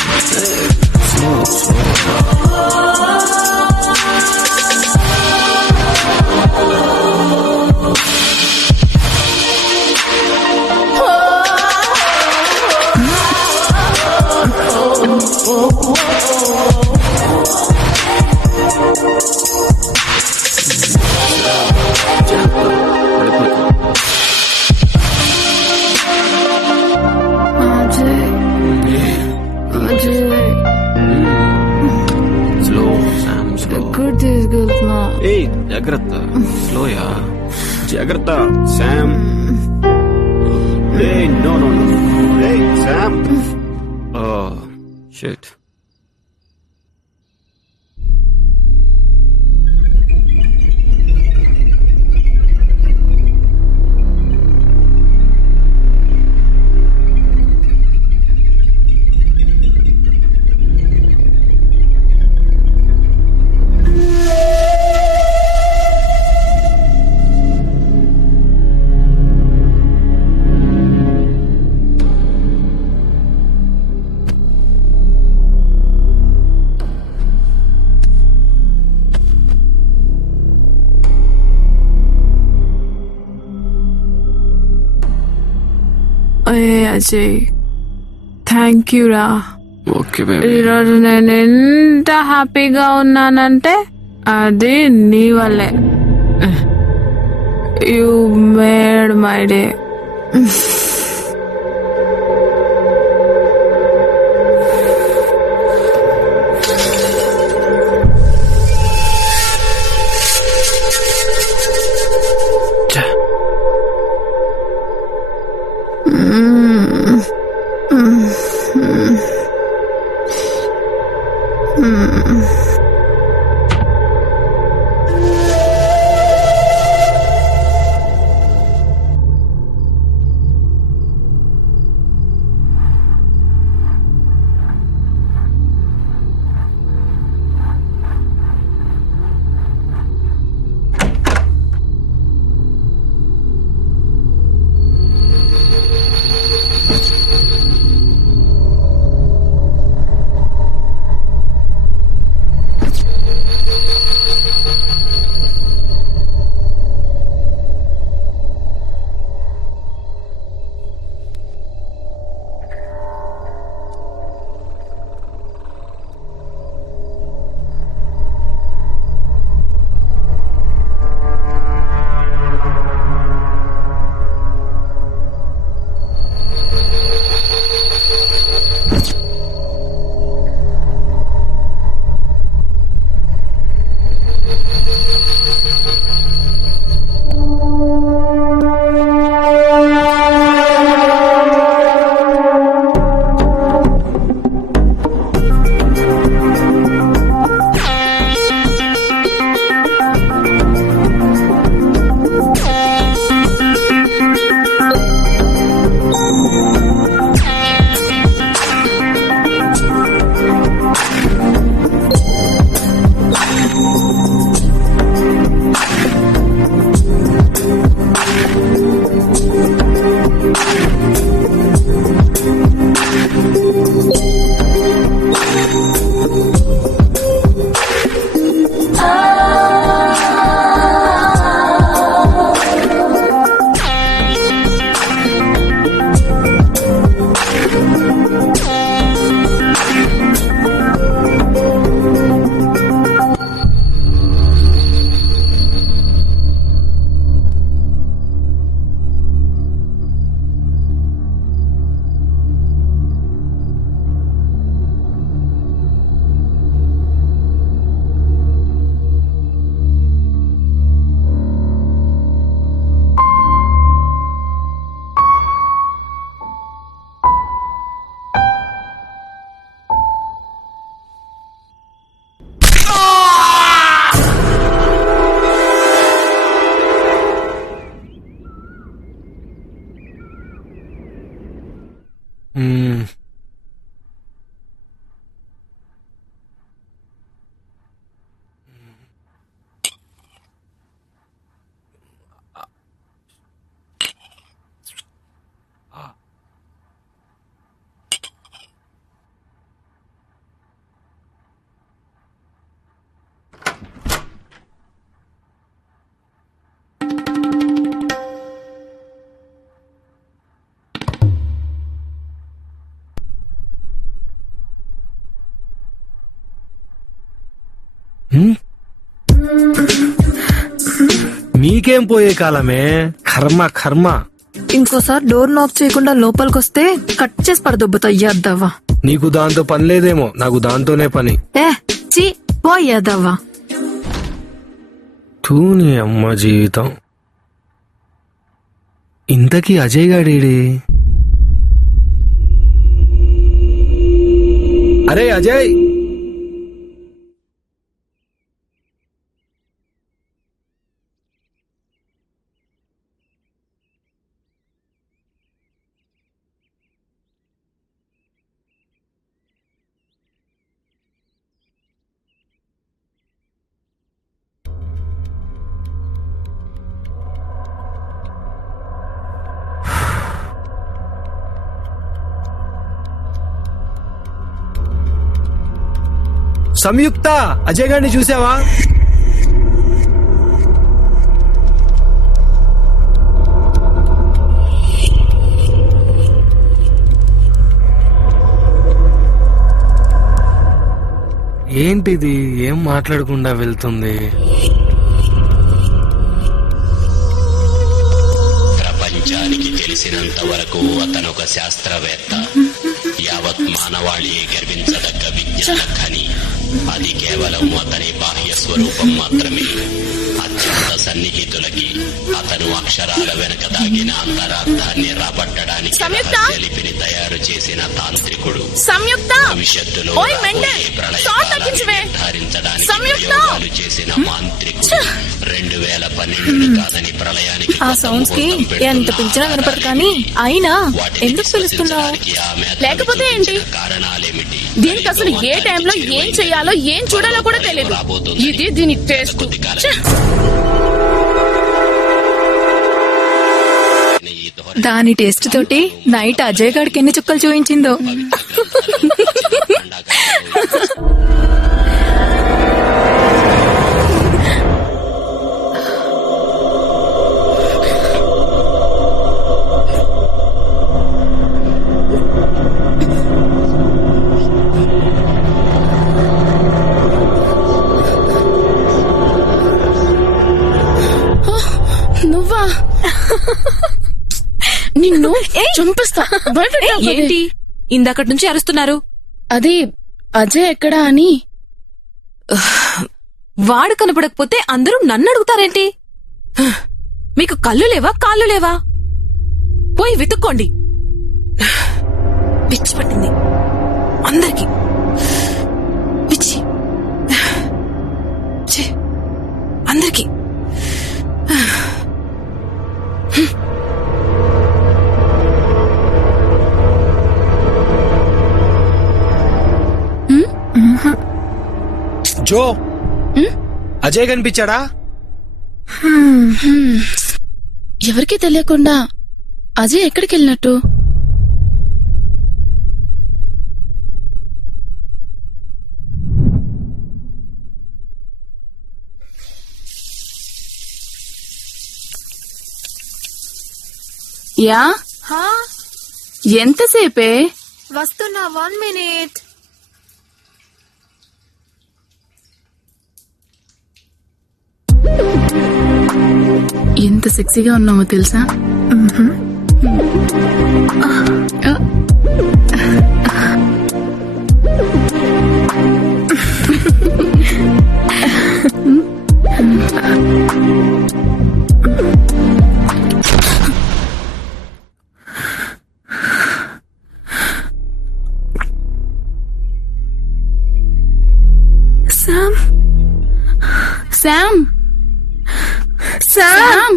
Slow, ఎక్కడ తీసుకెళ్తున్నా? ఏయ్ జాగ్రత్త, స్లోయా, జాగ్రత్త శామ్. ఏయ్ నో నో నో, ఏయ్ Sam. Shit. Ajay, thank you రా. Okay baby. ఈరోజు నేను ఎంత హ్యాపీగా ఉన్నానంటే అది నీ వల్లే. You made my day. మీకేం పోయే కాలమే, కర్మ కర్మ. ఇంకోసారి డోర్ నాక్ చేయకుండా లోపలికొస్తే కట్ చేసి పడదొబ్బుతా అయ్యాద్దవ్వా. నీకు దాంతో పని లేదేమో, నాకు దాంతోనే పని. చీ పోయ్యాదవ్వా. తూని అమ్మ జీవితం. ఇంతకీ అజయ్ గాడేడి? అరే అజయ్, సంయుక్త, అజయ్ గారిని చూసావా? ఏంటిది, ఏం మాట్లాడకుండా వెళ్తుంది? ప్రపంచానికి తెలిసినంత వరకు అతను ఒక శాస్త్రవేత్త. యావత్ మానవాళి గర్వించదగ్గ విజ్ఞాన ఖని. అది కేవలం అతని బాహ్య స్వరూపం మాత్రమే. అత్యంత సన్నిహితులకి అతను అక్షరాల వెనక దాగిన అంతరార్థాన్ని రాబట్టడానికి లిపిని తయారు చేసిన తాంత్రికుడు. భవిష్యత్తులో ప్రళయాన్ని నిర్ధారించడానికి ప్రయోగాలు చేసిన మాంత్రికుడు. 2012 కాదని ప్రళయానికి ఆ సౌండ్స్ కి ఎంత పిలిచినా వినపడదు కానీ అయినా ఎందుకు పిలుస్తున్నావు? లేకపోతే ఏంటి? కారణాలేమిటి? దీనికి అసలు ఏ టైంలో ఏం చెయ్యాలో ఏం చూడాలో కూడా తెలియదు. ఇది దీని టేస్ట్. దాని టేస్ట్ తోటి నైట్ అజయ్ గారికి ఎన్ని చుక్కలు చూపించిందో. నువ్వా? నిన్ను చంపిస్తా. ఏంటి ఇందాకటి నుంచి అరుస్తున్నారు? అది అజయ్ ఎక్కడా అని. వాడు కనపడకపోతే అందరూ నన్ను అడుగుతారేంటి? మీకు కళ్ళు లేవా, కాళ్ళు లేవా? పోయి వెతుక్కోండి. పిచ్చి పట్టింది అందరికి. పిచ్చి అందరికి. జో, అజయ్ కనిపించాడా? ఎవరికీ తెలియకుండా అజయ్ ఎక్కడికి వెళ్ళినట్టు? యా, ఎంతసేపే? వస్తున్నా, 1 minute. ఎంత సెక్సీగా ఉన్నావో తెలుసా? Sam, Sam, Sam.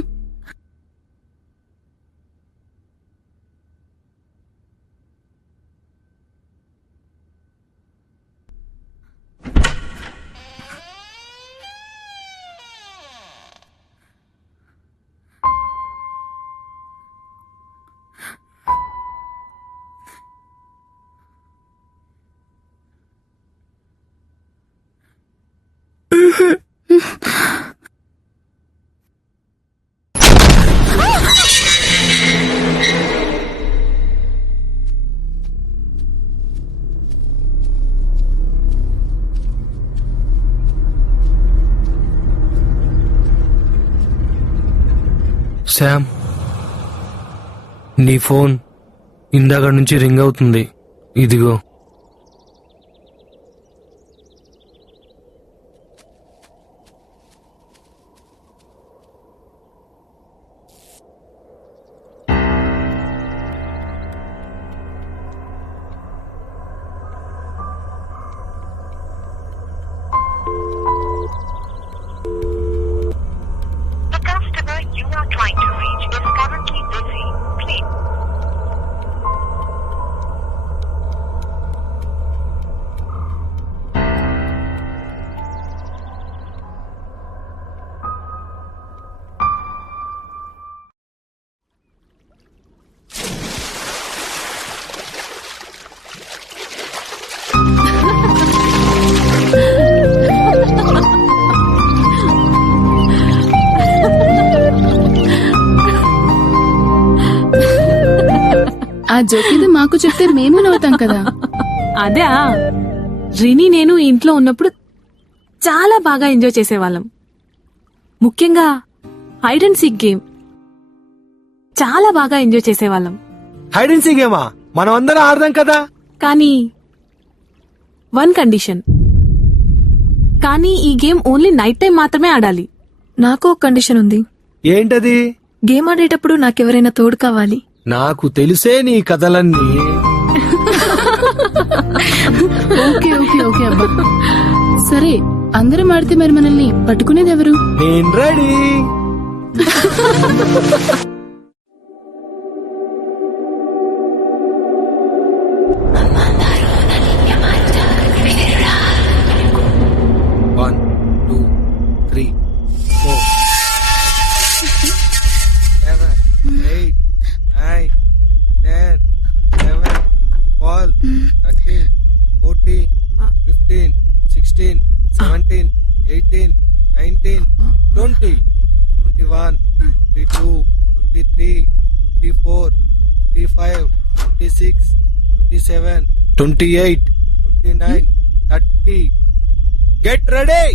శామ్, నీ ఫోన్ ఇందాక నుంచి రింగ్ అవుతుంది. ఇదిగో. The customer you are trying to reach is currently busy. Please. ఆ జోకేదో మాకు చెప్తే మేము నవ్వుతాం కదా. అదే రిని నేను ఇంట్లో ఉన్నప్పుడు చాలా బాగా ఎంజాయ్ చేసేవాళ్ళం. ముఖ్యంగా హైడ్ అండ్ సీక్ గేమ్ చాలా బాగా ఎంజాయ్ చేసేవాళ్ళం. హైడ్ అండ్ సీక్ గేమా? మనం అందరం ఆడదాం కదా. కానీ వన్ కండిషన్. కానీ ఈ గేమ్ ఓన్లీ నైట్ టైం మాత్రమే ఆడాలి. నాకు ఒక కండిషన్ ఉంది. ఏంటది? గేమ్ ఆడేటప్పుడు నాకెవరైనా తోడు కావాలి. నాకు తెలిసే నీ కథలన్నీ. ఓకే ఓకే ఓకే అబ్బా. సరే, అందరం ఆడితే మరి మనల్ని పట్టుకునేది ఎవరు? నేను ready. One, two, three, 4, 7, 8, 9, 10, 11, 12, 13, 14, 15, 16, 17, 18, 19, 20, 21, 22, 23, 24, 25, 26, 27, 28, 29, 30. Get ready!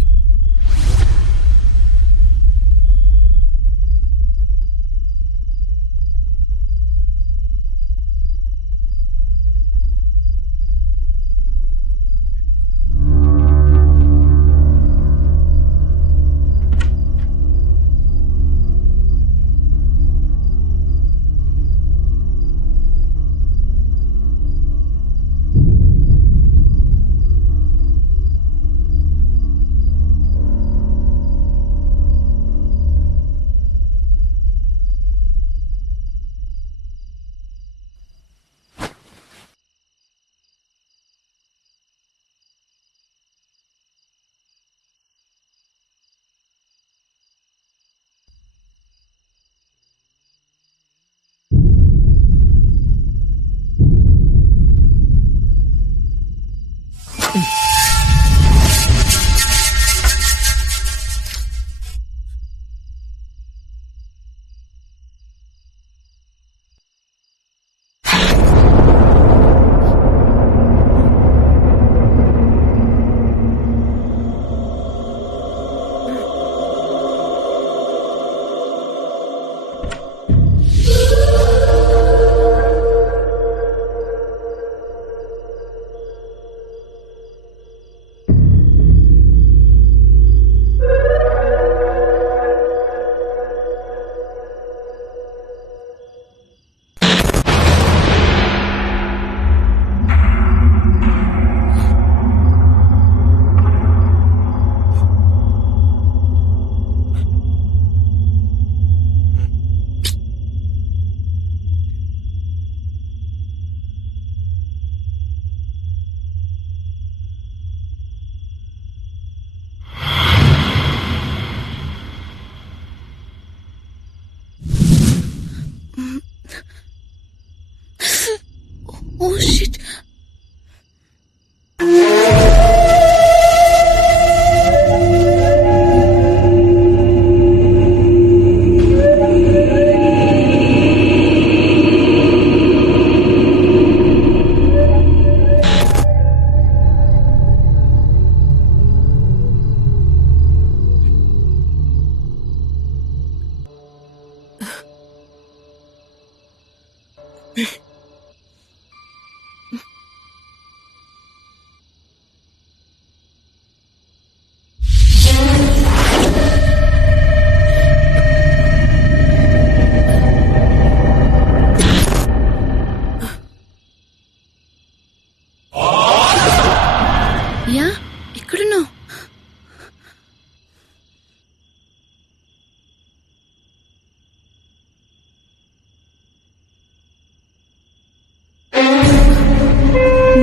ఎక్కడున్నావు?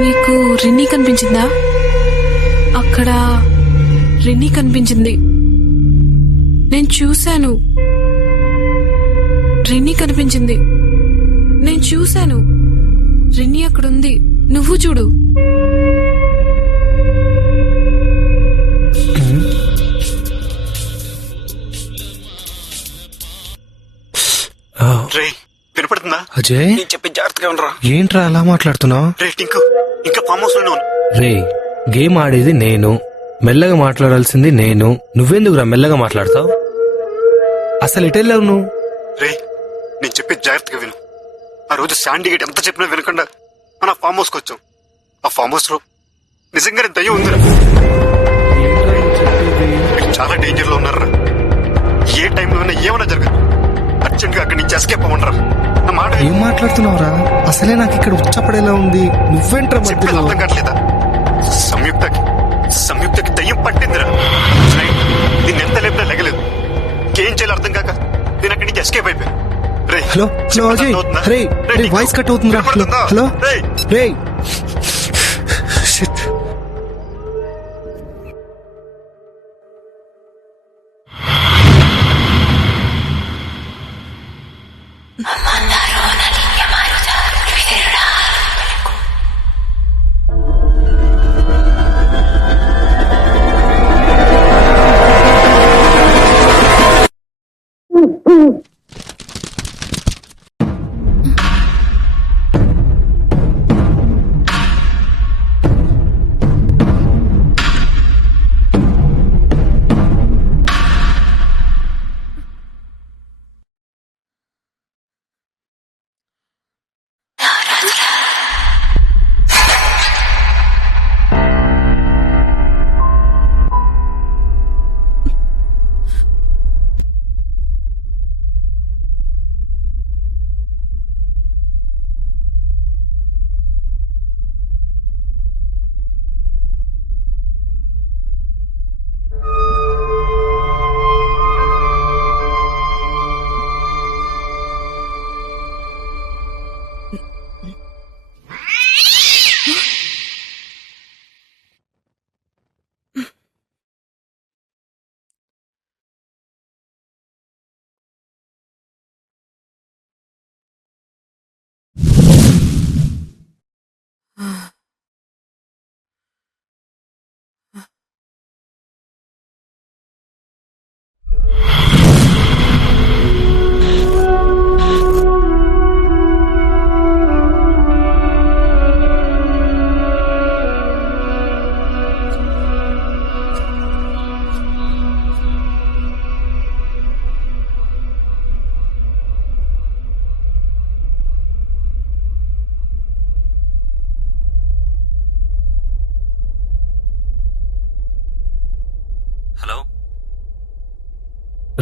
నీకు రిన్నీ కనిపించిందా? అక్కడ రిన్నీ కనిపించింది. నేను చూశాను. రిన్నీ కనిపించింది. నేను చూశాను. రిన్నీ అక్కడుంది. నువ్వు చూడు. వినపడుతుందా? అజయ్, నేను చెప్పి జాగ్రత్తగా ఉండరా. ఏంట్రా అలా మాట్లాడుతున్నావు? రే టింకు, ఇంకా ఫామ్ హౌస్ లోనే రే, గేమ్ ఆడేది నేను, మెల్లగా మాట్లాడాల్సింది నేను. నువ్వెందుకురా మెల్లగా మాట్లాడతావు? అసలు ఎటెళ్ళావు నువ్వు? రే, నేను చెప్పి జాగ్రత్తగా విను. ఆ రోజు శాండీ గేట్ ఎంత చెప్పినా వినకుండా మన ఫామ్ హౌస్కి వచ్చాం. ఆ ఫామ్ హౌస్ లో నిజంగానే దయ్యం ఉందిరా. మీరు చాలా డేంజర్ లో ఉన్నారా. ఏ టైంలో ఏమైనా జరగదు. అర్జెంట్ గా అక్కడి నుంచి ఎస్కేప్ అవ్వండిరా. నా మాట ఏం మాట్లాడుతున్నావురా? అసలే నాకు ఇక్కడ ఉచ్చపడేలా ఉంది. నువ్వేంట్రా మధ్యలో? అర్థం కావట్లేదా? సంయుక్తకి దయ్యం పట్టిందిరా. దీన్ని ఎంత లేపినా లెగలేదు. ఏం చేయాలో అర్థం కాక నేను అక్కడి నుంచి ఎస్కేప్ అయిపోయాను. హలో హలో అజయ్, రే వాయిస్ కట్ అవుతుందిరా. హలో రే. షిట్.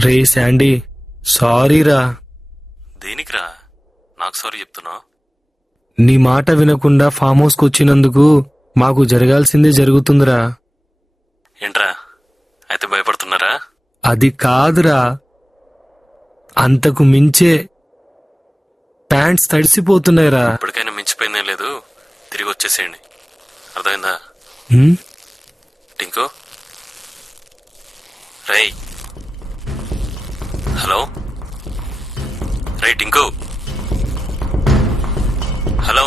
రే శాండీ, సారీరా. దేనికిరా నాకు సారీ చెప్తున్నావు? నీ మాట వినకుండా ఫామ్ హౌస్కి వచ్చినందుకు మాకు జరగాల్సిందే జరుగుతుందిరా. ఏంట్రా అయితే భయపడుతున్నారా? అది కాదురా, అంతకు మించే ప్యాంట్స్ తడిసిపోతున్నాయిరా. ఇప్పటికైనా మించిపోయిందేం లేదు, తిరిగి వచ్చేసేయండి. అర్థమైందా? టింకు, రై. హలో రే టింకు. హలో.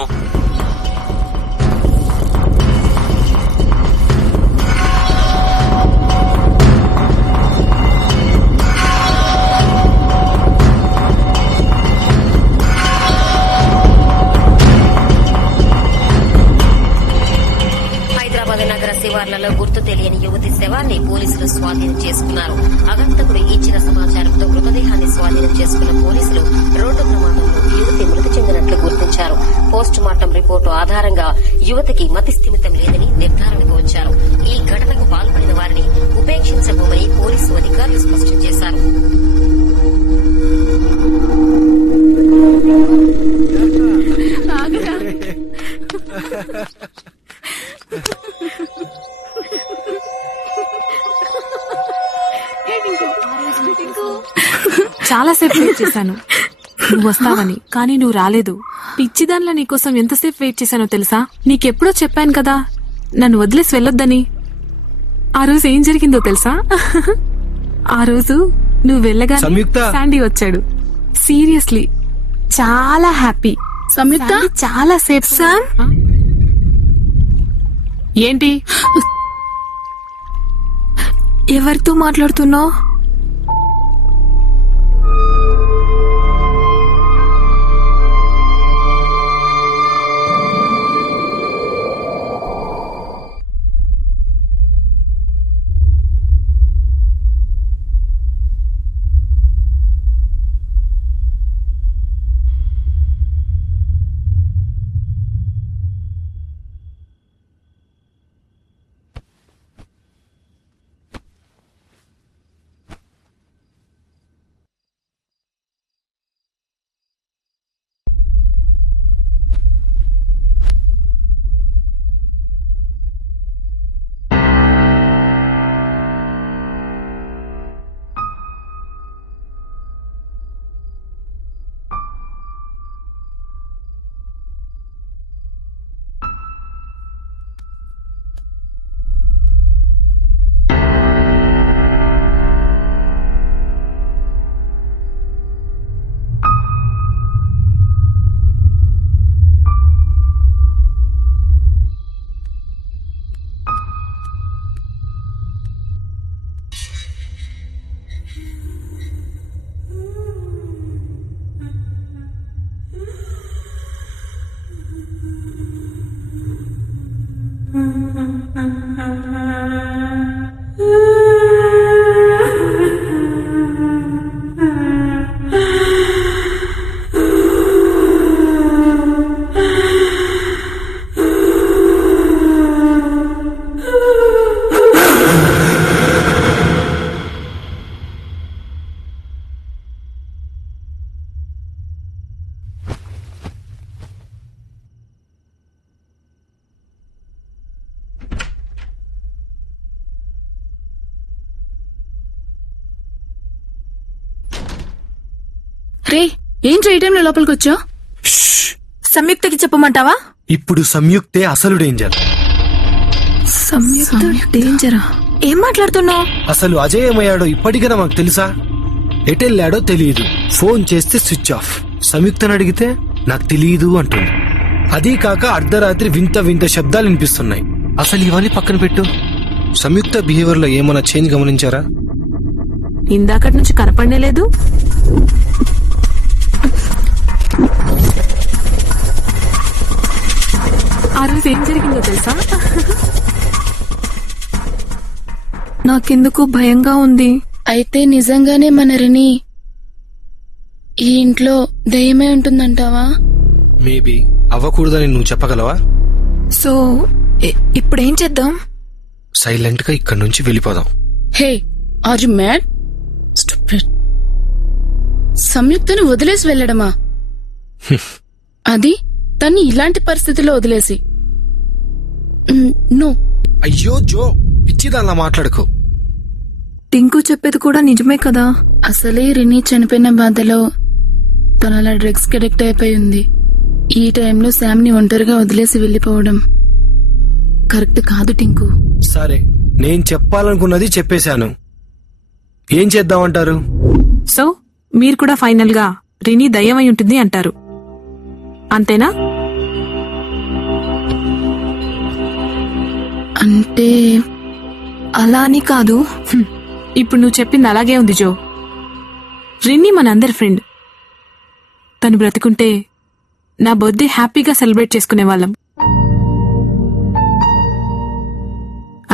హైదరాబాద్ నగర శివార్లలో గుర్తు తెలియని యువతి శవాన్ని పోలీసులు స్వాధీనం చేసుకున్నారు. అగంతకుడు ఇచ్చిన సమాచారంతో మృతదేహాన్ని స్వాధీనం చేసుకున్న పోలీసులు రోడ్డు ప్రమాదంలో యువతి మృతి చెందినట్లు గుర్తించారు. పోస్ట్ మార్టం రిపోర్టు ఆధారంగా యువతికి మతి స్థిమితం లేదని నిర్ధారణకు వచ్చారు. ఈ ఘటనకు పాల్పడిన వారిని ఉపేక్షించబోమని పోలీసు అధికారులు స్పష్టం చేశారు. చాలాసేపు వెయిట్ చేశాను నువ్వు వస్తావని, కానీ నువ్వు రాలేదు. పిచ్చిదానిలా నీకోసం ఎంతసేపు వెయిట్ చేశానో తెలుసా? నీకెప్పుడో చెప్పాను కదా నన్ను వదిలేసి వెళ్ళొద్దని. ఆ రోజు ఏం జరిగిందో తెలుసా? ఆ రోజు నువ్వు వెళ్ళగా శాండీ వచ్చాడు. సీరియస్లీ చాలా హ్యాపీ. సంయుక్త చాలా సేపు. సామ్ ఏంటి ఎవరితో మాట్లాడుతున్నావు? రే ఏంట్రా ఈ టైంలో లోపలికి వచ్చా? సంయుక్తకి చెప్పమంటావా? ఇప్పుడు సంయుక్తే అసలు డేంజర్. సంయుక్త డేంజరా? ఏం మాట్లాడుతున్నావు? అసలు అజయ్ ఏమయ్యాడో ఇప్పటికైనా మాకు తెలుసా? ఎటెళ్ళాడో తెలియదు. ఫోన్ చేస్తే స్విచ్ ఆఫ్. సంయుక్తను అడిగితే నాకు తెలియదు అంటుంది. అదీ కాక అర్ధరాత్రి వింత వింత శబ్దాలు వినిపిస్తున్నాయి. అసలు ఇవన్నీ పక్కన పెట్టు. సంయుక్త బిహేవియర్ లో ఏమైనా చేంజ్ గమనించారా? ఇందాకటి నుంచి కనపడనే లేదు. ఆ రోజు ఏం జరిగిందో తెలుసా? నాకెందుకు భయంగా ఉంది. అయితే నిజంగానే మన రిని ఈ ఇంట్లో దయ్యమే ఉంటుందంటావా? మేబీ అవ్వకూడదని నువ్వు చెప్పగలవా? సో ఇప్పుడేం చేద్దాం? సైలెంట్ గా ఇక్కడి నుంచి వెళ్ళిపోదాం. హే ఆర్ యు మ్యాడ్? స్టూపిడ్. సంయుక్తను వదిలేసి వెళ్ళడమా? అది తన్ని ఇలాంటి పరిస్థితిలో వదిలేసి. నో. అయ్యో జో, పిచ్చిదానిలా మాట్లాడుకో. టింకు చెప్పేది కూడా నిజమే కదా. అసలే రిని చనిపోయిన బాధలో తనలా డ్రగ్స్ కి అడిక్ట్ అయిపోయింది. ఈ టైంలో శామ్ ని ఒంటరిగా వదిలేసి వెళ్లిపోవడం కరెక్ట్ కాదు టింకు. సరే, నేను చెప్పాలనుకున్నది చెప్పేశాను. ఏం చేద్దామంటారు? సో మీరు కూడా ఫైనల్ గా రిని దయ్యమై ఉంటుంది అంటారు, అంతేనా? అంటే అలా అని కాదు. ఇప్పుడు నువ్వు చెప్పింది అలాగే ఉంది జో. రిన్ని మనందరి ఫ్రెండ్. తను బ్రతుకుంటే నా బర్త్డే హ్యాపీగా సెలబ్రేట్ చేసుకునే వాళ్ళం.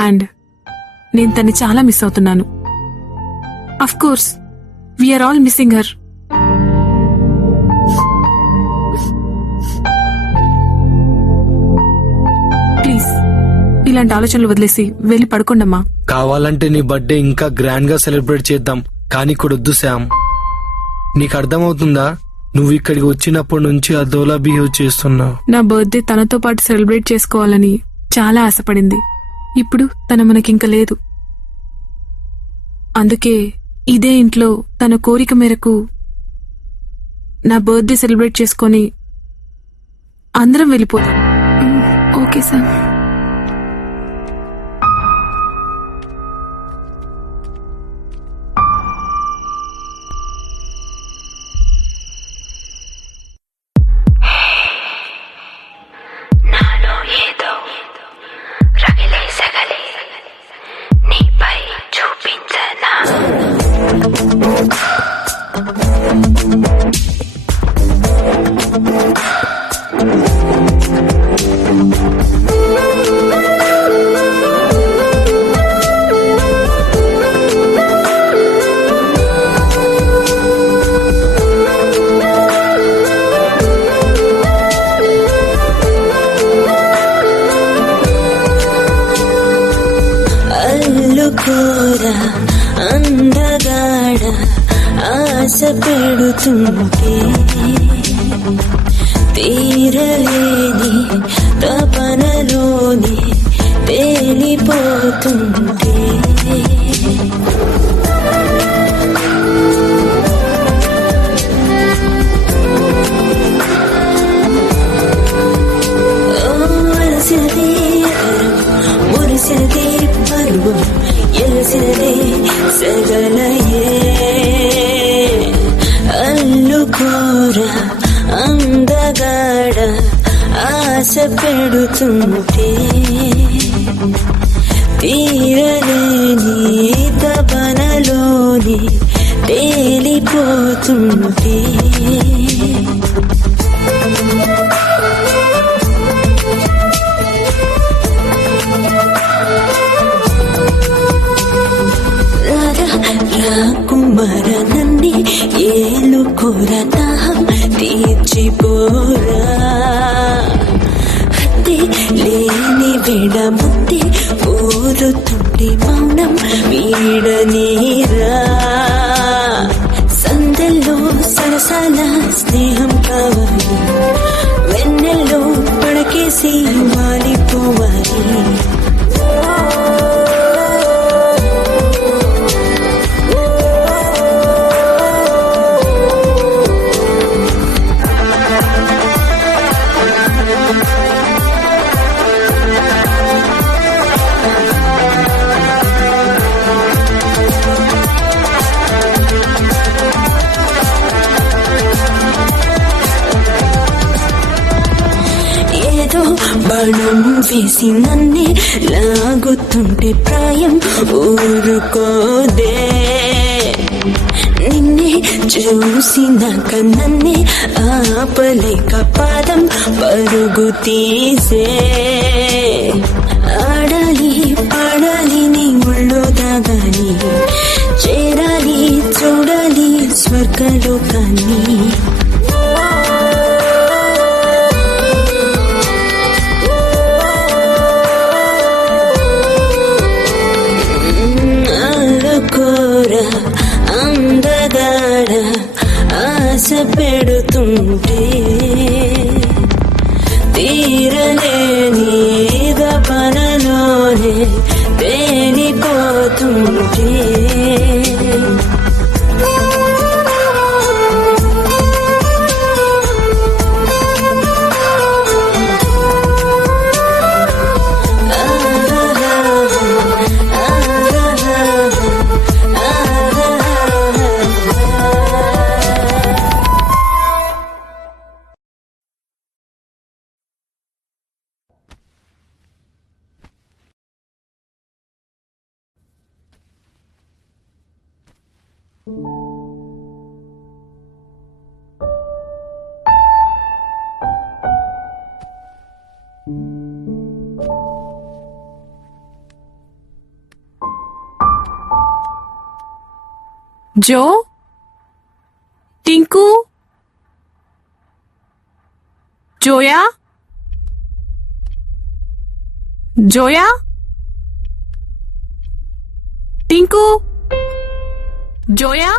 అండ్ నేను తన్ని చాలా మిస్ అవుతున్నాను. Of course we are all missing her. Please ఇలాంటి ఆలోచనలు వదిలేసి వెళ్ళి పడుకోండమ్మా. కావాలంటే నీ బర్త్డే ఇంకా గ్రాండ్ గా సెలబ్రేట్ చేద్దాం, కానీ ఇక్కడొద్దు శామ్. నీకు అర్థమవుతుందా? నువ్వు ఇక్కడికి వచ్చినప్పటి నుంచి అదోలా బిహేవ్ చేస్తున్నావు. నా బర్త్డే తనతో పాటు సెలబ్రేట్ చేసుకోవాలని చాలా ఆశపడింది. ఇప్పుడు తన మనకింక లేదు. అందుకే ఇదే ఇంట్లో తన కోరిక మేరకు నా బర్త్డే సెలబ్రేట్ చేసుకొని అందరం వెళ్ళిపోతాం. Okay sir. నాలో ఏదో రగిలే సగలే నీపై చూపించనా. అల్లుకోరా అందగాడ ఆశ పెడుతుంటే తీరలేని తపనలోని తేలిపోతుంటే అలసినదే మురిసినదే పరువం ఎలసినదే సగలయే అల్లుకోరా అందగాడ ఆశ పెడుతుంటే తీరలేని తపనలోని తేలిపోతుంటే రాకుమార నన్నే ఏలుకోర దాహం తీర్చిపోరా హత్తే లేని విడముద్దే ఊరుతుంటే మౌనం వీడనీరా సందల్లో సరసాల స్నేహం కావాలి వెన్నెల్లో పడకేసి వాలిపోవాలి బాణం వేసి నన్నే లాగుతుంటే ప్రాయం ఊరుకోదే నిన్నే చూసినాక నన్నే ఆపలేక పాదం పరుగు తీసే ఆడాలి పాడాలి నీ ఒళ్ళో దాగాలి చేరాలి చూడాలి స్వర్గలోకాన్ని అందగాడ ఆశ పెడుతుంటే తీరలేని పనలోనే తేలిపోతుంటే జో టింకు జోయా జోయా టింకు జోయా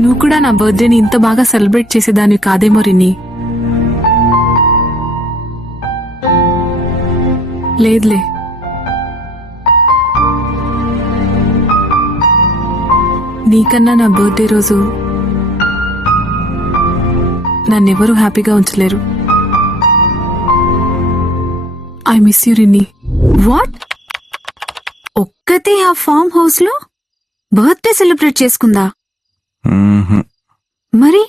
నువ్వు కూడా నా బర్త్డేని ఇంత బాగా సెలబ్రేట్ చేసేదాన్ని కాదేమో రిన్ని. లేదులే, నీకన్నా నా బర్త్డే రోజు నన్నెవరూ హ్యాపీగా ఉంచలేరు. I miss you Rinni. What? ఒక్కతే ఆ ఫామ్ హౌస్ లో బర్త్డే సెలబ్రేట్ చేసుకుందా? మరి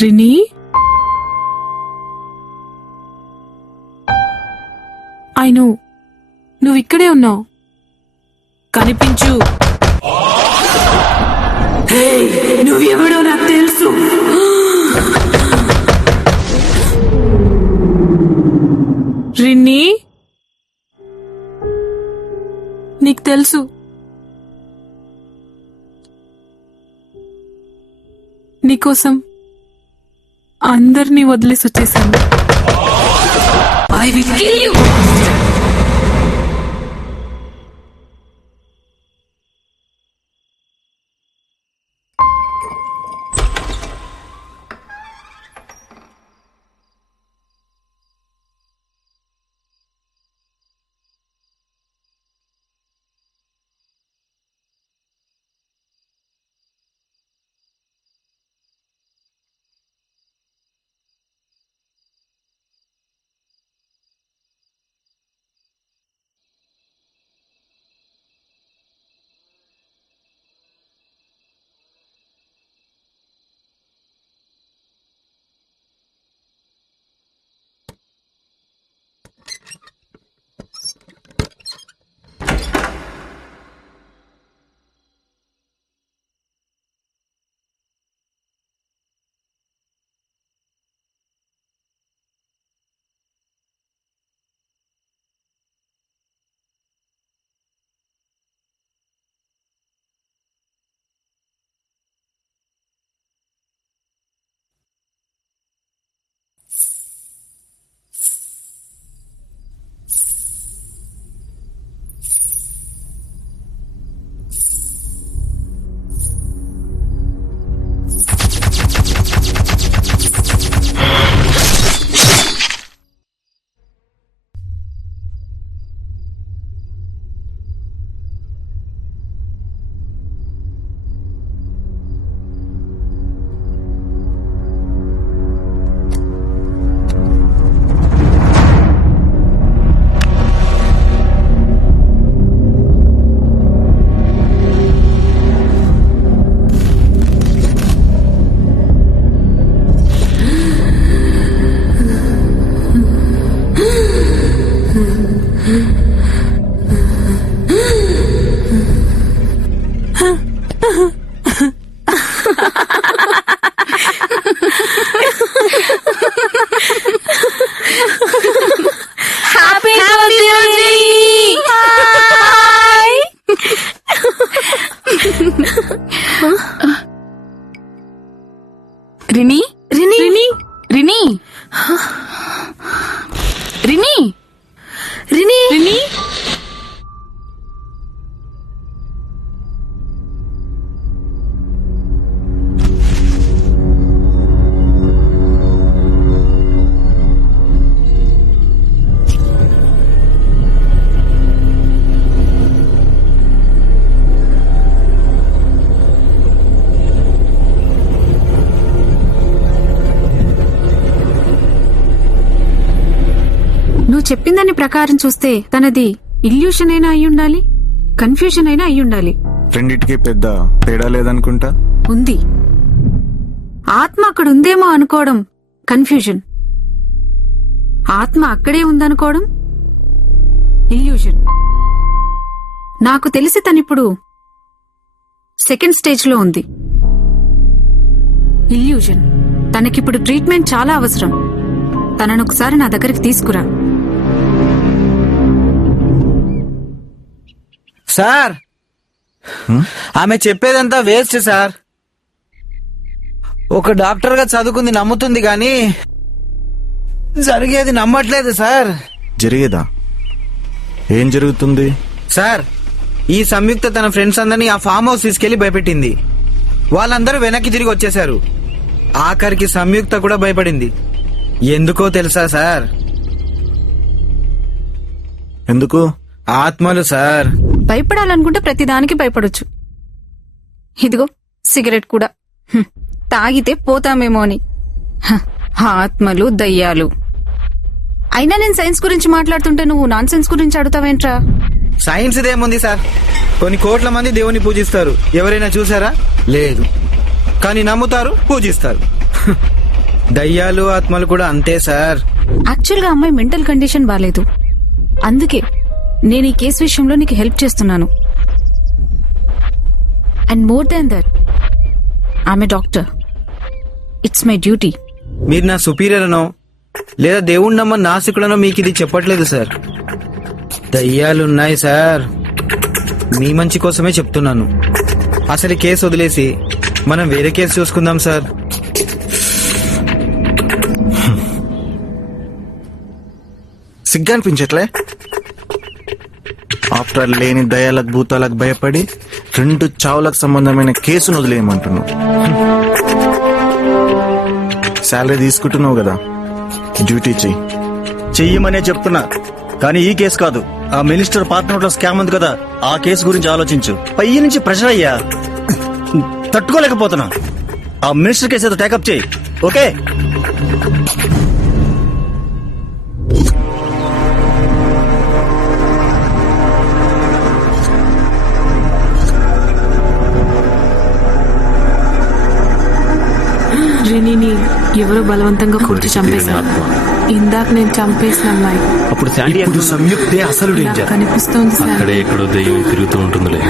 రిని, ఐ నో నువ్వు ఇక్కడే ఉన్నావు. కనిపించు. నువ్వెవడో నాకు తెలుసు. రిన్ని, నీకు తెలుసు నీకోసం అందరినీ వదిలేసి వచ్చేసాను. I will kill you. చెప్పిందని ప్రకారం చూస్తే తనది ఇల్యూషన్ అయినా అయి ఉండాలి, కన్ఫ్యూజన్ అయినా అయి ఉండాలి. రెండిటికి పెద్ద తేడా లేదనుకుంటా. ఉంది. ఆత్మ అక్కడ ఉందేమో అనుకోవడం కన్ఫ్యూజన్, ఆత్మ అక్కడే ఉందనుకోవడం ఇల్యూషన్. నాకు తెలిసి తనిప్పుడు సెకండ్ స్టేజ్ లో ఉంది. ఇల్యూషన్. తనకిప్పుడు ట్రీట్మెంట్ చాలా అవసరం. తనను ఒకసారి నా దగ్గరికి తీసుకురా. సార్, ఆమె చెప్పేదంతా వేస్ట్ సార్. ఒక డాక్టర్ గా చదువుకుంది నమ్ముతుంది గాని జరిగేది నమ్మట్లేదు సార్. జరిగేదా? ఏం జరుగుతుంది సార్, ఈ సంయుక్త తన ఫ్రెండ్స్ అందరినీ ఆ ఫామ్ హౌస్ తీసుకెళ్లి భయపెట్టింది. వాళ్ళందరూ వెనక్కి తిరిగి వచ్చేశారు. ఆఖరికి సంయుక్త కూడా భయపడింది. ఎందుకో తెలుసా సార్? ఎందుకు? ఆత్మలు సార్. భయపడాలనుకుంటే ప్రతిదానికి భయపడొచ్చు. ఇదిగో సిగరెట్ కూడా. తాగితే పోతామేమో అని. ఆత్మలు, దయ్యాలు. అయినా నేను సైన్స్ గురించి మాట్లాడుతుంటే నువ్వు నాన్ సెన్స్ గురించి అడుగుతావేంట్రా? Science ఇదేముంది sir? కొన్ని కోట్ల మంది దేవుని పూజిస్తారు. ఎవరైనా చూసారా? లేదు. కానీ నమ్ముతారు, పూజిస్తారు. దయ్యాలు, ఆత్మలు కూడా అంతే సార్. యాక్చువల్ గా అమ్మాయి మెంటల్ కండిషన్ బాలేదు. అందుకే నేను ఈ కేసు విషయంలో నీకు హెల్ప్ చేస్తున్నాను. అండ్ మోర్ దాన్ దట్, ఆమె డాక్టర్. It's my duty. మీరు నా సుపీరియర్ అనో లేదా దేవుణ్ణి నమ్మని నాసికుడనో మీకు ఇది చెప్పట్లేదు సార్. దయ్యాలున్నాయి సార్. మీ మంచి కోసమే చెప్తున్నాను. అసలు ఈ కేసు వదిలేసి మనం వేరే కేసు చూసుకుందాం సార్. సిగ్గా అనిపించట్లే? ఆఫ్టర్ లేని దయాలకు, భూతాలకు భయపడి 2 చావులకు సంబంధమైన కేసును వదిలేయమంటున్నావు. శాలరీ తీసుకుంటున్నావు కదా, డ్యూటీ చెయ్యమనే చెప్తున్నా. కానీ ఈ కేసు కాదు. ఆ మినిస్టర్ పార్ట్నర్ స్కామ్ ఉంది కదా, ఆ కేసు గురించి ఆలోచించు. పై నుంచి ప్రెషర్ అయ్యా, తట్టుకోలేకపోతున్నా. ఆ మినిస్టర్ కేసు ఏదో టేకప్ చేయి. ఓకే? రినీని ఎవరో బలవంతంగా కొట్టి చంపేశారు. ఇందాక నేను చంపేసిన అమ్మాయి అప్పుడు శాండీ ఇప్పుడు సంయుక్తే అసలు డేంజర్. కనిపిస్తోంది సార్. అక్కడే ఎక్కడో దెయ్యం తిరుగుతూ ఉంటుందిలే.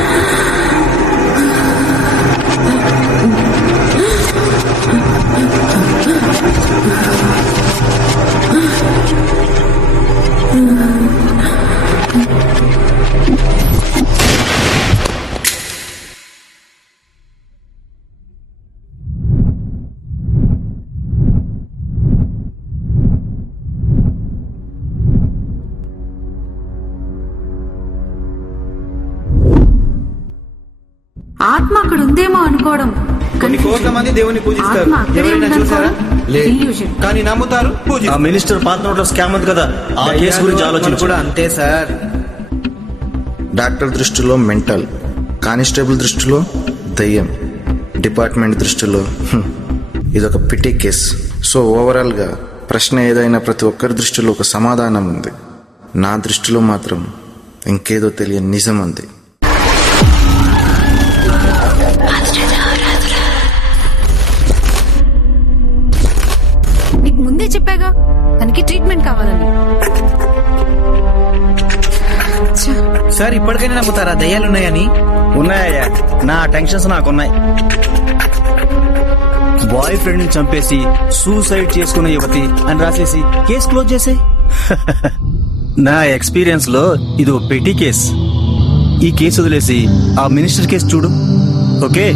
ఆత్మ అక్కడ ఉందేమో అనుకోవడం కొన్ని కోట్ల మంది దేవుని పూజిస్తారు. ఎవరైనా చూసారా? లేదు. కానీ నమ్ముతారు, ఆ పూజిస్తారు. మినిస్టర్ పార్ట్నర్ స్కామ్ ఉంది కదా, ఆ కేసు గురించి ఆలోచించు. కూడా అంతే సార్. డాక్టర్ దృష్టిలో మెంటల్, కానిస్టేబుల్ దృష్టిలో దయ్యం, డిపార్ట్మెంట్ దృష్టిలో ఇదొక పిటి కేస్. సో ఓవరాల్ గా ప్రశ్న ఏదైనా ప్రతి ఒక్కరి దృష్టిలో ఒక సమాధానం ఉంది. నా దృష్టిలో మాత్రం ఇంకేదో తెలియని నిజం ఉంది. నీకు ముందే చెప్పాగా తనకి ట్రీట్మెంట్ కావాలని. సార్, ఇప్పటికైనా నమ్ముతారా దయ్యాలున్నాయని? ఉన్నాయా? నా టెన్షన్స్ నాకున్నాయి. బాయ్ ఫ్రెండ్ ని చంపేసి సూసైడ్ చేసుకునే యువతి అని రాసేసి కేసు క్లోజ్ చేసాయి. నా ఎక్స్పీరియన్స్ లో ఇది ఓ పెట్టి కేస్. ఈ కేసు వదిలేసి ఆ మినిస్టర్ కేసు చూడు. ఓకే?